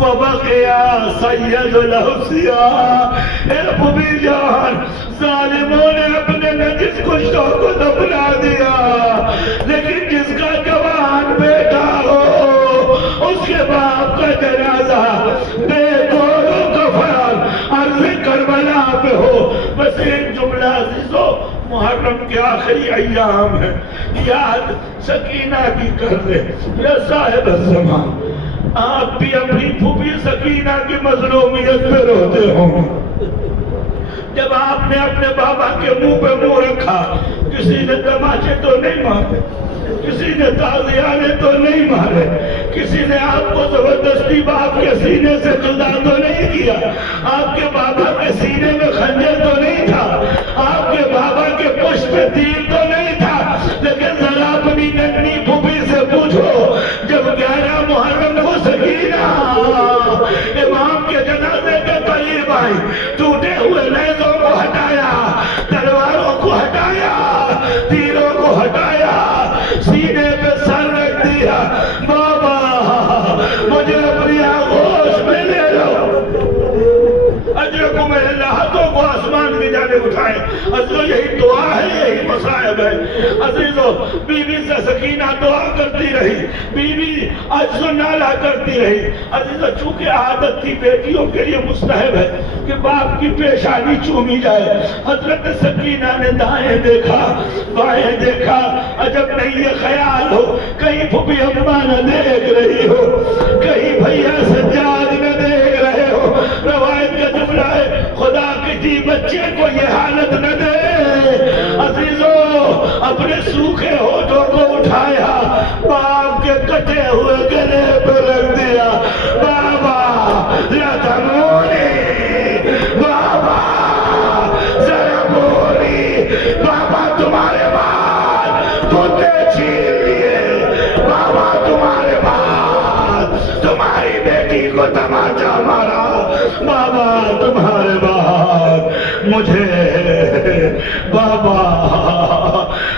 وبقیا سید الاوصیاء. اے پھوپھی جان, ظالموں نے اپنے نجس کشتوں کو دفنا دیا, لیکن جس کا جوان بیٹا ہو اس کے باپ کا جنازہ بے گور و کفن عرض کربلا پہ ہو. بس ایک جملہ عزیزو, محرم کے آخری ایام ہے, یاد سکینہ کی کر لے یا صاحب الزمان. آپ بھی اپنی پھوپھی سکینہ کی مظلومیت پہ روتے ہوں. جب آپ نے اپنے بابا کے منہ پہ منہ رکھا, کسی نے تماچے تو نہیں مارے, کسی نے تازیانے تو نہیں مارے, کسی نے آپ کو زبردستی باپ کے سینے سے جدا تو نہیں کیا, آپ کے بابا کے سینے میں خنجر تو نہیں تھا, آپ کے بابا کے پشت پہ تیر تو نہیں تھا. لیکن ذرا اپنی ننھی پھوپھی سے پوچھو, جب 11 محرم کو سکینہ امام کے جنازے کے قریب آئی, ٹوٹے ہوئے نیزوں کو ہٹایا, تلواروں کو ہٹایا, تیروں کو ہٹایا, سینے پہ سر رکھ دیا, بابا مجھے اپنی آغوش میں لے لو. اجرکم میرے ہاتھوں کو آسمان کی جانب اٹھائے. عزیزو یہی دعا ہے, یہی مصائب ہے. عزیزو بیوی سے سکینہ دعا کرتی رہی, بیوی عجز و نالہ کرتی رہی. عزیزو چونکہ عادت تھی بیٹیوں کے لیے مستحب ہے کہ باپ کی پیشانی چومی جائے. حضرت سکینہ نے دائیں دیکھا, بائیں دیکھا, عجب نہیں یہ خیال ہو کہیں پھوپھی اماں نہ دیکھ رہی ہو, کہیں بھیا سجاد نہ دیکھ رہے ہو. روایت کا جملہ ہے, خدا کسی بچے کو یہ حالت نہ دے. عزیزو اپنے سوکھے ہونٹوں کو اٹھایا, باپ کے کٹے ہوئے گلے پہ رکھ دیا. بابا لا تمونی, بابا ذرا بولی, بابا تمہارے بال کتے چھین لیے, بابا تمہارے بال تمہاری بیٹی کو تماچا مارا, بابا تمہارے بعد مجھے بابا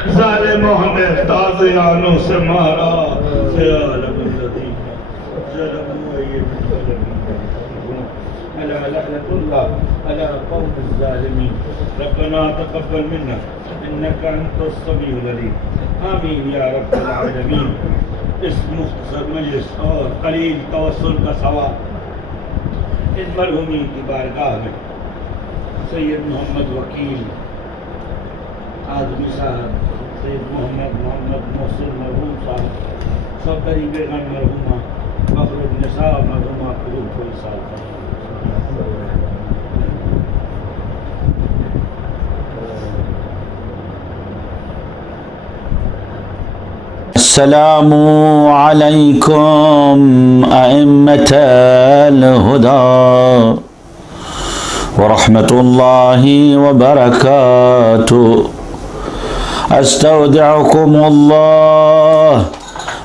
ظالموں نے تازیانوں سے مارا. على قوم الظالمين. ربنا تقبل منا انك انت السميع العليم. آمین یا رب العالمین. اس مختصر مجلس اور قلیل توسل کا ثواب ان مرحومین کی بارگاہ میں سید محمد وکیل آدمی صاحب, سید محمد محسن مرحوم صاحب, صدری بیگم مرحومہ, فخر النساء مرحومہ قلوب کو سال کا السلام عليكم أئمة الهدى ورحمة الله وبركاته. أستودعكم الله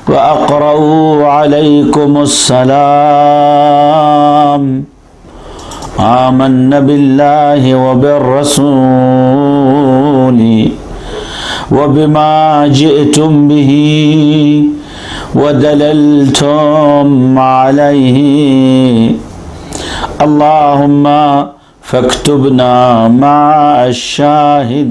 وأقرأ عليكم السلام. آمنا بالله وبالرسول وبما جئتم به ودللتم عليه. اللهم فاكتبنا مع الشاهدين.